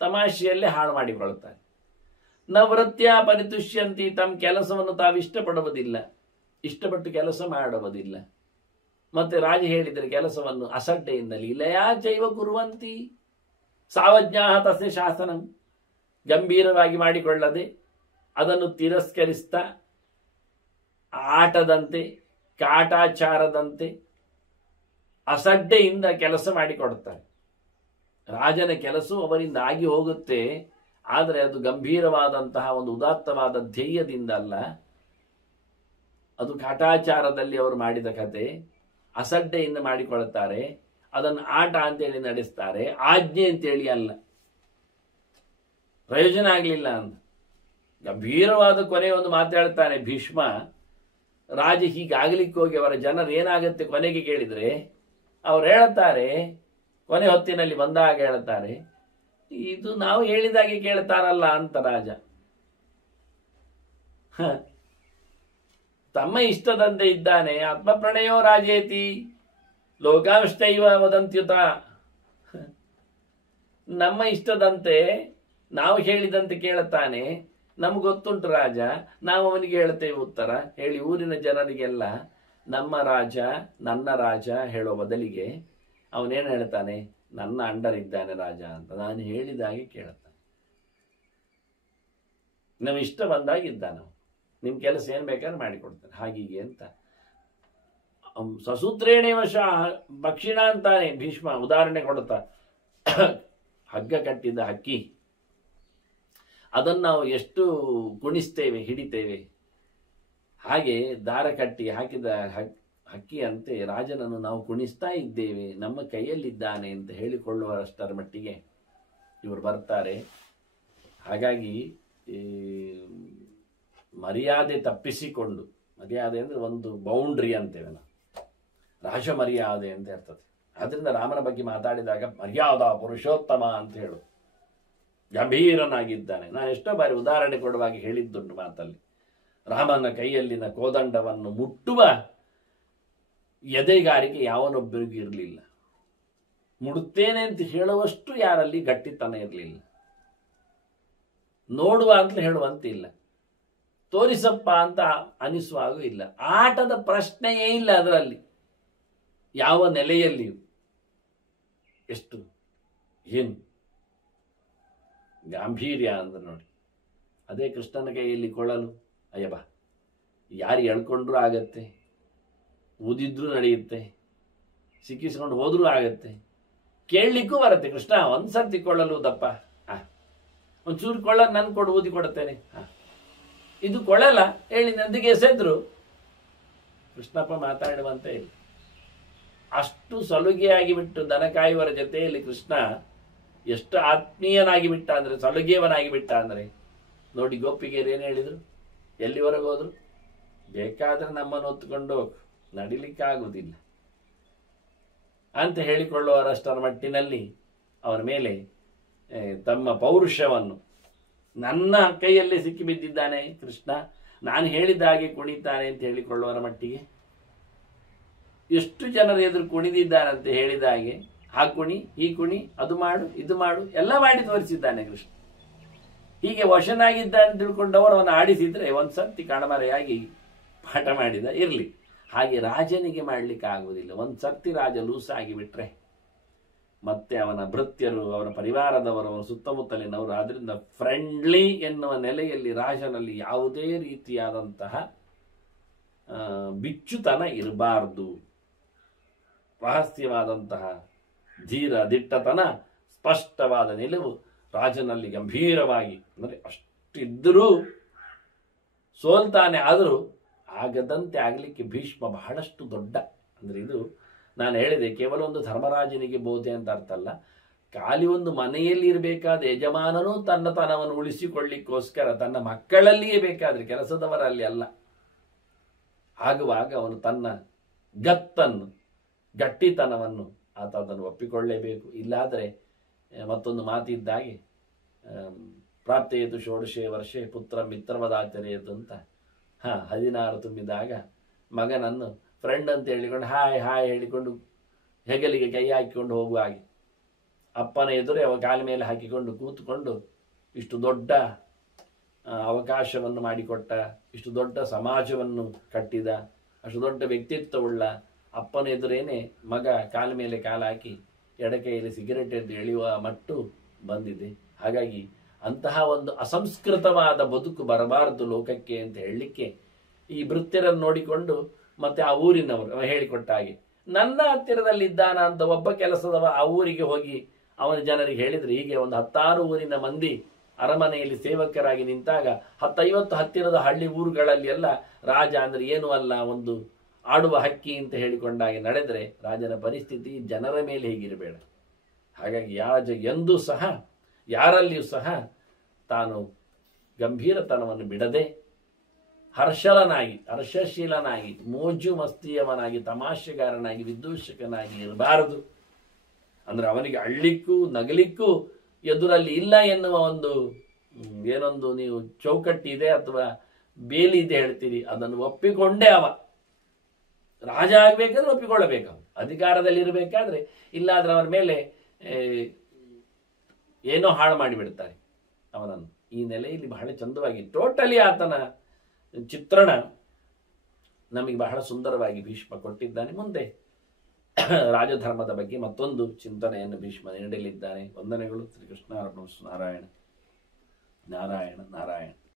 ತಮಾಷೆಯಲ್ಲೇ ಹಾಳು ಮಾಡಿಕೊಳ್ಳುತ್ತಾರೆ. ನವೃತ್ಯ ಪರಿತುಷ್ಯಂತಿ, ತಮ್ಮ ಕೆಲಸವನ್ನು ತಾವು ಇಷ್ಟಪಡುವುದಿಲ್ಲ, ಇಷ್ಟಪಟ್ಟು ಕೆಲಸ ಮಾಡುವುದಿಲ್ಲ. ಮತ್ತೆ ರಾಜ ಹೇಳಿದರೆ ಕೆಲಸವನ್ನು ಅಸಡ್ಡೆಯಿಂದಲೇ ಲಯಾಚೈವ ಕುರುವಂತಿ ಸಾವಜ್ಞಾಹ ತಸ್ಯ ಶಾಸನಂ, ಗಂಭೀರವಾಗಿ ಮಾಡಿಕೊಳ್ಳದೆ ಅದನ್ನು ತಿರಸ್ಕರಿಸ್ತಾ ಆಟದಂತೆ, ಕಾಟಾಚಾರದಂತೆ ಅಸಡ್ಡೆಯಿಂದ ಕೆಲಸ ಮಾಡಿಕೊಡುತ್ತಾರೆ. ರಾಜನ ಕೆಲಸವು ಅವರಿಂದ ಆಗಿ ಹೋಗುತ್ತೆ, ಆದರೆ ಅದು ಗಂಭೀರವಾದಂತಹ ಒಂದು ಉದಾತ್ತವಾದ ಧ್ಯೇಯದಿಂದ ಅಲ್ಲ. ಅದು ಕಾಟಾಚಾರದಲ್ಲಿ ಅವರು ಮಾಡಿದ ಕತೆ, ಅಸಡ್ಡೆಯಿಂದ ಮಾಡಿಕೊಳ್ಳುತ್ತಾರೆ. ಅದನ್ನು ಆಟ ಅಂತೇಳಿ ನಡೆಸ್ತಾರೆ, ಆಜ್ಞೆ ಅಂತೇಳಿ ಅಲ್ಲ. ಪ್ರಯೋಜನ ಆಗಲಿಲ್ಲ ಅಂತ ಗಂಭೀರವಾದ ಕೊನೆ ಒಂದು ಮಾತಾಡ್ತಾನೆ ಭೀಷ್ಮ. ರಾಜ ಹೀಗಾಗಲಿಕ್ಕೆ ಹೋಗಿ ಅವರ ಜನರು ಏನಾಗುತ್ತೆ ಕೊನೆಗೆ ಕೇಳಿದ್ರೆ ಅವ್ರು ಹೇಳುತ್ತಾರೆ, ಕೊನೆ ಹೊತ್ತಿನಲ್ಲಿ ಬಂದಾಗ ಹೇಳುತ್ತಾರೆ, ಇದು ನಾವು ಹೇಳಿದಾಗೆ ಕೇಳ್ತಾರಲ್ಲ ಅಂತ. ರಾಜ ತಮ್ಮ ಇಷ್ಟದಂತೆ ಇದ್ದಾನೆ. ಆತ್ಮಪ್ರಣಯೋ ರಾಜೇತಿ ಲೋಕಾಂಶೈವ ವದಂತ್ಯುತ. ನಮ್ಮ ಇಷ್ಟದಂತೆ ನಾವು ಹೇಳಿದಂತೆ ಕೇಳುತ್ತಾನೆ, ನಮ್ಗೆ ಗೊತ್ತುಂಟು ರಾಜ, ನಾವು ಅವನಿಗೆ ಹೇಳ್ತೇವೆ ಉತ್ತರ ಹೇಳಿ. ಊರಿನ ಜನರಿಗೆಲ್ಲ ನಮ್ಮ ರಾಜ ನನ್ನ ರಾಜ ಹೇಳೋ ಬದಲಿಗೆ ಅವನೇನು ಹೇಳ್ತಾನೆ, ನನ್ನ ಅಂಡರ್ ಇದ್ದಾನೆ ರಾಜ ಅಂತ, ನಾನು ಹೇಳಿದಾಗೆ ಕೇಳ್ತಾನೆ, ನಾವು ಇಷ್ಟ ಬಂದಾಗಿದ್ದಾನ, ನಿಮ್ಮ ಕೆಲಸ ಏನು ಬೇಕಾದ್ರೆ ಮಾಡಿಕೊಡ್ತಾನೆ ಹಾಗೀಗೆ ಅಂತ. ಸಸೂತ್ರೇಣೇ ವಶ ಭಕ್ಷಿಣ ಅಂತಾನೆ ಭೀಷ್ಮ ಉದಾಹರಣೆ ಕೊಡುತ್ತಾ. ಹಗ್ಗ ಕಟ್ಟಿದ ಹಕ್ಕಿ, ಅದನ್ನು ನಾವು ಎಷ್ಟು ಕುಣಿಸ್ತೇವೆ, ಹಿಡಿತೇವೆ. ಹಾಗೆ ದಾರ ಕಟ್ಟಿ ಹಾಕಿದ ಹಕ್ಕಿಯಂತೆ ರಾಜನನ್ನು ನಾವು ಕುಣಿಸ್ತಾ ಇದ್ದೇವೆ, ನಮ್ಮ ಕೈಯಲ್ಲಿದ್ದಾನೆ ಅಂತ ಹೇಳಿಕೊಳ್ಳುವಷ್ಟರ ಮಟ್ಟಿಗೆ ಇವರು ಬರ್ತಾರೆ. ಹಾಗಾಗಿ ಮರ್ಯಾದೆ ತಪ್ಪಿಸಿಕೊಂಡು, ಮರ್ಯಾದೆ ಅಂದರೆ ಒಂದು ಬೌಂಡ್ರಿ ಅಂತೇವೆ ನಾವು, ರಾಜ ಮರ್ಯಾದೆ ಅಂತ ಇರ್ತದೆ. ಆದ್ರಿಂದ ರಾಮನ ಬಗ್ಗೆ ಮಾತಾಡಿದಾಗ ಮರ್ಯಾದಾ ಪುರುಷೋತ್ತಮ ಅಂತ ಹೇಳು, ಗಂಭೀರನಾಗಿದ್ದಾನೆ. ನಾನು ಎಷ್ಟೋ ಬಾರಿ ಉದಾಹರಣೆ ಕೊಡುವಾಗ ಹೇಳಿದ್ದುಂಟು ಮಾತಲ್ಲಿ, ರಾಮನ ಕೈಯಲ್ಲಿನ ಕೋದಂಡವನ್ನು ಮುಟ್ಟುವ ಎದೆಗಾರಿಕೆ ಯಾವನೊಬ್ಬರಿಗೂ ಇರಲಿಲ್ಲ, ಮುಡುತ್ತೇನೆ ಅಂತ ಹೇಳುವಷ್ಟು ಯಾರಲ್ಲಿ ಗಟ್ಟಿತನ ಇರಲಿಲ್ಲ, ನೋಡುವ ಅಂತಲೇ ಹೇಳುವಂತಿಲ್ಲ, ತೋರಿಸಪ್ಪ ಅಂತ ಅನಿಸುವಾಗೂ ಇಲ್ಲ. ಆಟದ ಪ್ರಶ್ನೆಯೇ ಇಲ್ಲ ಅದರಲ್ಲಿ, ಯಾವ ನೆಲೆಯಲ್ಲಿಯೂ. ಎಷ್ಟು ಏನು ಗಾಂಭೀರ್ಯ ಅಂದ್ರೆ ನೋಡಿ. ಅದೇ ಕೃಷ್ಣನ ಕೈಯಲ್ಲಿ ಕೊಳಲು, ಅಯ್ಯಬಾ, ಯಾರು ಎಳ್ಕೊಂಡ್ರೂ ಆಗತ್ತೆ, ಊದಿದ್ರೂ ನಡೆಯುತ್ತೆ, ಸಿಕ್ಕಿಸ್ಕೊಂಡು ಹೋದ್ರೂ ಆಗತ್ತೆ, ಕೇಳಲಿಕ್ಕೂ ಬರುತ್ತೆ. ಕೃಷ್ಣ ಒಂದ್ಸರ್ತಿ ಕೊಳ್ಳಲು ದಪ್ಪ, ಒಂಚೂರು ಕೊಳ್ಳ ನನ್ ಕೊಡು, ಊದಿ ಕೊಡುತ್ತೇನೆ, ಇದು ಕೊಳಲ ಹೇಳಿ ನಂದಿಗೆ ಎಸೆದ್ರು ಕೃಷ್ಣಪ್ಪ ಮಾತಾಡುವಂತೆ ಇಲ್ಲ. ಅಷ್ಟು ಸಲುಗೆಯಾಗಿ ಬಿಟ್ಟು ದನ ಕಾಯುವರ ಜೊತೆಯಲ್ಲಿ ಕೃಷ್ಣ ಎಷ್ಟು ಆತ್ಮೀಯನಾಗಿ ಬಿಟ್ಟ ಅಂದ್ರೆ, ಸಲುಗೆಯವನಾಗಿ ಬಿಟ್ಟ ಅಂದ್ರೆ ನೋಡಿ. ಗೋಪಿಗೆಯರು ಏನು ಹೇಳಿದ್ರು, ಎಲ್ಲಿವರೆಗೂ ಹೋದ್ರು, ಬೇಕಾದ್ರೆ ನಮ್ಮನ್ನು ಹೊತ್ತುಕೊಂಡು ಹೋಗು, ನಡಿಲಿಕ್ಕಾಗುವುದಿಲ್ಲ ಅಂತ ಹೇಳಿಕೊಳ್ಳುವರಷ್ಟರ ಮಟ್ಟಿನಲ್ಲಿ ಅವನ ಮೇಲೆ ತಮ್ಮ ಪೌರುಷವನ್ನು, ನನ್ನ ಕೈಯಲ್ಲಿ ಸಿಕ್ಕಿಬಿದ್ದಿದ್ದಾನೆ ಕೃಷ್ಣ, ನಾನು ಹೇಳಿದ ಹಾಗೆ ಕುಣಿತಾನೆ ಅಂತ ಹೇಳಿಕೊಳ್ಳುವರ ಮಟ್ಟಿಗೆ ಎಷ್ಟು ಜನರ ಎದುರು ಕುಣಿದಿದ್ದಾನಂತೆ ಹೇಳಿದ ಹಾಗೆ. ಆ ಕುಣಿ, ಈ ಕುಣಿ, ಅದು ಮಾಡು, ಇದು ಮಾಡು, ಎಲ್ಲ ಮಾಡಿ ತೋರಿಸಿದ್ದಾನೆ ಕೃಷ್ಣ. ಹೀಗೆ ವಶನಾಗಿದ್ದಾನೆ ತಿಳ್ಕೊಂಡವರು ಅವನು ಆಡಿಸಿದ್ರೆ ಒಂದ್ಸರ್ತಿ ಕಣಮರೆಯಾಗಿ ಪಾಠ ಮಾಡಿದ ಇರಲಿ. ಹಾಗೆ ರಾಜನಿಗೆ ಮಾಡ್ಲಿಕ್ಕೆ ಆಗುವುದಿಲ್ಲ. ಒಂದ್ಸರ್ತಿ ರಾಜ ಲೂಸ್ ಆಗಿಬಿಟ್ರೆ ಮತ್ತೆ ಅವನ ಭೃತ್ಯರು, ಅವನ ಪರಿವಾರದವರು, ಅವನ ಸುತ್ತಮುತ್ತಲಿನವರು, ಆದ್ರಿಂದ ಫ್ರೆಂಡ್ಲಿ ಎನ್ನುವ ನೆಲೆಯಲ್ಲಿ ರಾಜನಲ್ಲಿ ಯಾವುದೇ ರೀತಿಯಾದಂತಹ ಬಿಚ್ಚುತನ ಇರಬಾರ್ದು. ರಹಸ್ಯವಾದಂತಹ ಧೀರ ದಿಟ್ಟತನ, ಸ್ಪಷ್ಟವಾದ ನಿಲುವು ರಾಜನಲ್ಲಿ ಗಂಭೀರವಾಗಿ, ಅಂದರೆ ಅಷ್ಟಿದ್ದರೂ ಸೋಲ್ತಾನೆ, ಆದರೂ ಆಗದಂತೆ ಆಗಲಿಕ್ಕೆ ಭೀಷ್ಮ ಬಹಳಷ್ಟು ದೊಡ್ಡ, ಅಂದರೆ ಇದು ನಾನು ಹೇಳಿದೆ ಕೇವಲ ಒಂದು ಧರ್ಮರಾಜನಿಗೆ ಬೋಧೆ ಅಂತ ಅರ್ಥ ಅಲ್ಲ. ಖಾಲಿ ಒಂದು ಮನೆಯಲ್ಲಿ ಇರಬೇಕಾದ ಯಜಮಾನನು ತನ್ನ ತನವನ್ನು ಉಳಿಸಿಕೊಳ್ಳಿಕ್ಕೋಸ್ಕರ ತನ್ನ ಮಕ್ಕಳಲ್ಲಿಯೇ ಬೇಕಾದ್ರೆ, ಕೆಲಸದವರಲ್ಲಿ ಅಲ್ಲ, ಆಗುವಾಗ ಅವನು ತನ್ನ ಗತ್ತನ್ನು, ಗಟ್ಟಿತನವನ್ನು ಆತ ಅದನ್ನು ಒಪ್ಪಿಕೊಳ್ಳೇಬೇಕು. ಇಲ್ಲಾದರೆ ಮತ್ತೊಂದು ಮಾತಿದ್ದಾಗೆ ಪ್ರಾಪ್ತೇತು ಷೋಡಶೇ ವರ್ಷೆ ಪುತ್ರ ಮಿತ್ರವದಾಚರೆಯಿತು ಅಂತ. 16 ತುಂಬಿದಾಗ ಮಗನನ್ನು ಫ್ರೆಂಡ್ ಅಂತ ಹೇಳಿಕೊಂಡು ಹಾಯ್ ಹಾಯ್ ಹೇಳಿಕೊಂಡು ಹೆಗಲಿಗೆ ಕೈ ಹಾಕಿಕೊಂಡು ಹೋಗುವ ಹಾಗೆ ಅಪ್ಪನ ಎದುರೇ ಅವ ಕಾಲ ಮೇಲೆ ಹಾಕಿಕೊಂಡು ಕೂತ್ಕೊಂಡು ಇಷ್ಟು ದೊಡ್ಡ ಅವಕಾಶವನ್ನು ಮಾಡಿಕೊಟ್ಟ, ಇಷ್ಟು ದೊಡ್ಡ ಸಮಾಜವನ್ನು ಕಟ್ಟಿದ, ಅಷ್ಟು ದೊಡ್ಡ ವ್ಯಕ್ತಿತ್ವವುಳ್ಳ ಅಪ್ಪನ ಎದುರೇನೆ ಮಗ ಕಾಲ ಮೇಲೆ ಕಾಲ ಹಾಕಿ ಎಡಕೈಯಲ್ಲಿ ಸಿಗರೆಟ್ ಎದ್ದು ಎಳೆಯುವ ಮಟ್ಟು ಬಂದಿದೆ. ಹಾಗಾಗಿ ಅಂತಹ ಒಂದು ಅಸಂಸ್ಕೃತವಾದ ಬದುಕು ಬರಬಾರದು ಲೋಕಕ್ಕೆ ಅಂತ ಹೇಳಲಿಕ್ಕೆ ಈ ಭೃತ್ಯರನ್ನು ನೋಡಿಕೊಂಡು ಮತ್ತೆ ಆ ಊರಿನವರು ಹೇಳಿಕೊಟ್ಟ ಹಾಗೆ, ನನ್ನ ಹತ್ತಿರದಲ್ಲಿದ್ದಾನ ಅಂತ ಒಬ್ಬ ಕೆಲಸದವ ಆ ಊರಿಗೆ ಹೋಗಿ ಅವನ ಜನರಿಗೆ ಹೇಳಿದ್ರೆ, ಹೀಗೆ ಒಂದು 10 ಊರಿನ ಮಂದಿ ಅರಮನೆಯಲ್ಲಿ ಸೇವಕರಾಗಿ ನಿಂತಾಗ 10-50 ಹತ್ತಿರದ ಹಳ್ಳಿ ಊರುಗಳಲ್ಲಿ ಎಲ್ಲ ರಾಜ ಅಂದ್ರೆ ಏನೂ ಅಲ್ಲ, ಒಂದು ಆಡುವ ಹಕ್ಕಿ ಅಂತ ಹೇಳಿಕೊಂಡಾಗೆ ನಡೆದರೆ ರಾಜನ ಪರಿಸ್ಥಿತಿ ಜನರ ಮೇಲೆ ಹೀಗಿರಬೇಡ. ಹಾಗಾಗಿ ರಾಜ ಎಂದೂ ಸಹ ಯಾರಲ್ಲಿಯೂ ಸಹ ತಾನು ಗಂಭೀರತನವನ್ನು ಬಿಡದೆ ಹರ್ಷಶೀಲನಾಗಿ ಮೋಜು ಮಸ್ತಿಯವನಾಗಿ ತಮಾಷೆಗಾರನಾಗಿ ವಿದೂಷಕನಾಗಿ ಇರಬಾರದು. ಅಂದ್ರೆ ಅವನಿಗೆ ಅಳ್ಳಿಕ್ಕೂ ನಗಲಿಕ್ಕೂ ಎದುರಲ್ಲಿ ಇಲ್ಲ ಎನ್ನುವ ಒಂದು ಏನೊಂದು ನೀವು ಚೌಕಟ್ಟಿದೆ ಅಥವಾ ಬೇಲಿ ಇದೆ ಹೇಳ್ತೀರಿ, ಅದನ್ನು ಒಪ್ಪಿಕೊಂಡೇ ಅವ ರಾಜ ಆಗ್ಬೇಕಾದ್ರೆ ಒಪ್ಪಿಕೊಳ್ಳಬೇಕು. ಅಧಿಕಾರದಲ್ಲಿ ಇರಬೇಕಾದ್ರೆ, ಇಲ್ಲಾದ್ರೆ ಅವನ ಮೇಲೆ ಏನೋ ಹಾಳು ಮಾಡಿಬಿಡ್ತಾರೆ ಅವನನ್ನು. ಈ ನೆಲೆಯಲ್ಲಿ ಬಹಳ ಚಂದವಾಗಿ ಟೋಟಲಿ ಆತನ ಚಿತ್ರಣ ನಮಗೆ ಬಹಳ ಸುಂದರವಾಗಿ ಭೀಷ್ಮ ಕೊಟ್ಟಿದ್ದಾನೆ. ಮುಂದೆ ರಾಜಧರ್ಮದ ಬಗ್ಗೆ ಮತ್ತೊಂದು ಚಿಂತನೆಯನ್ನು ಭೀಷ್ಮ ನೀಡಲಿದ್ದಾನೆ. ವಂದನೆಗಳು. ಶ್ರೀಕೃಷ್ಣ ಅರ್ಪಣಮಸ್ತು. ನಾರಾಯಣ ನಾರಾಯಣ ನಾರಾಯಣ.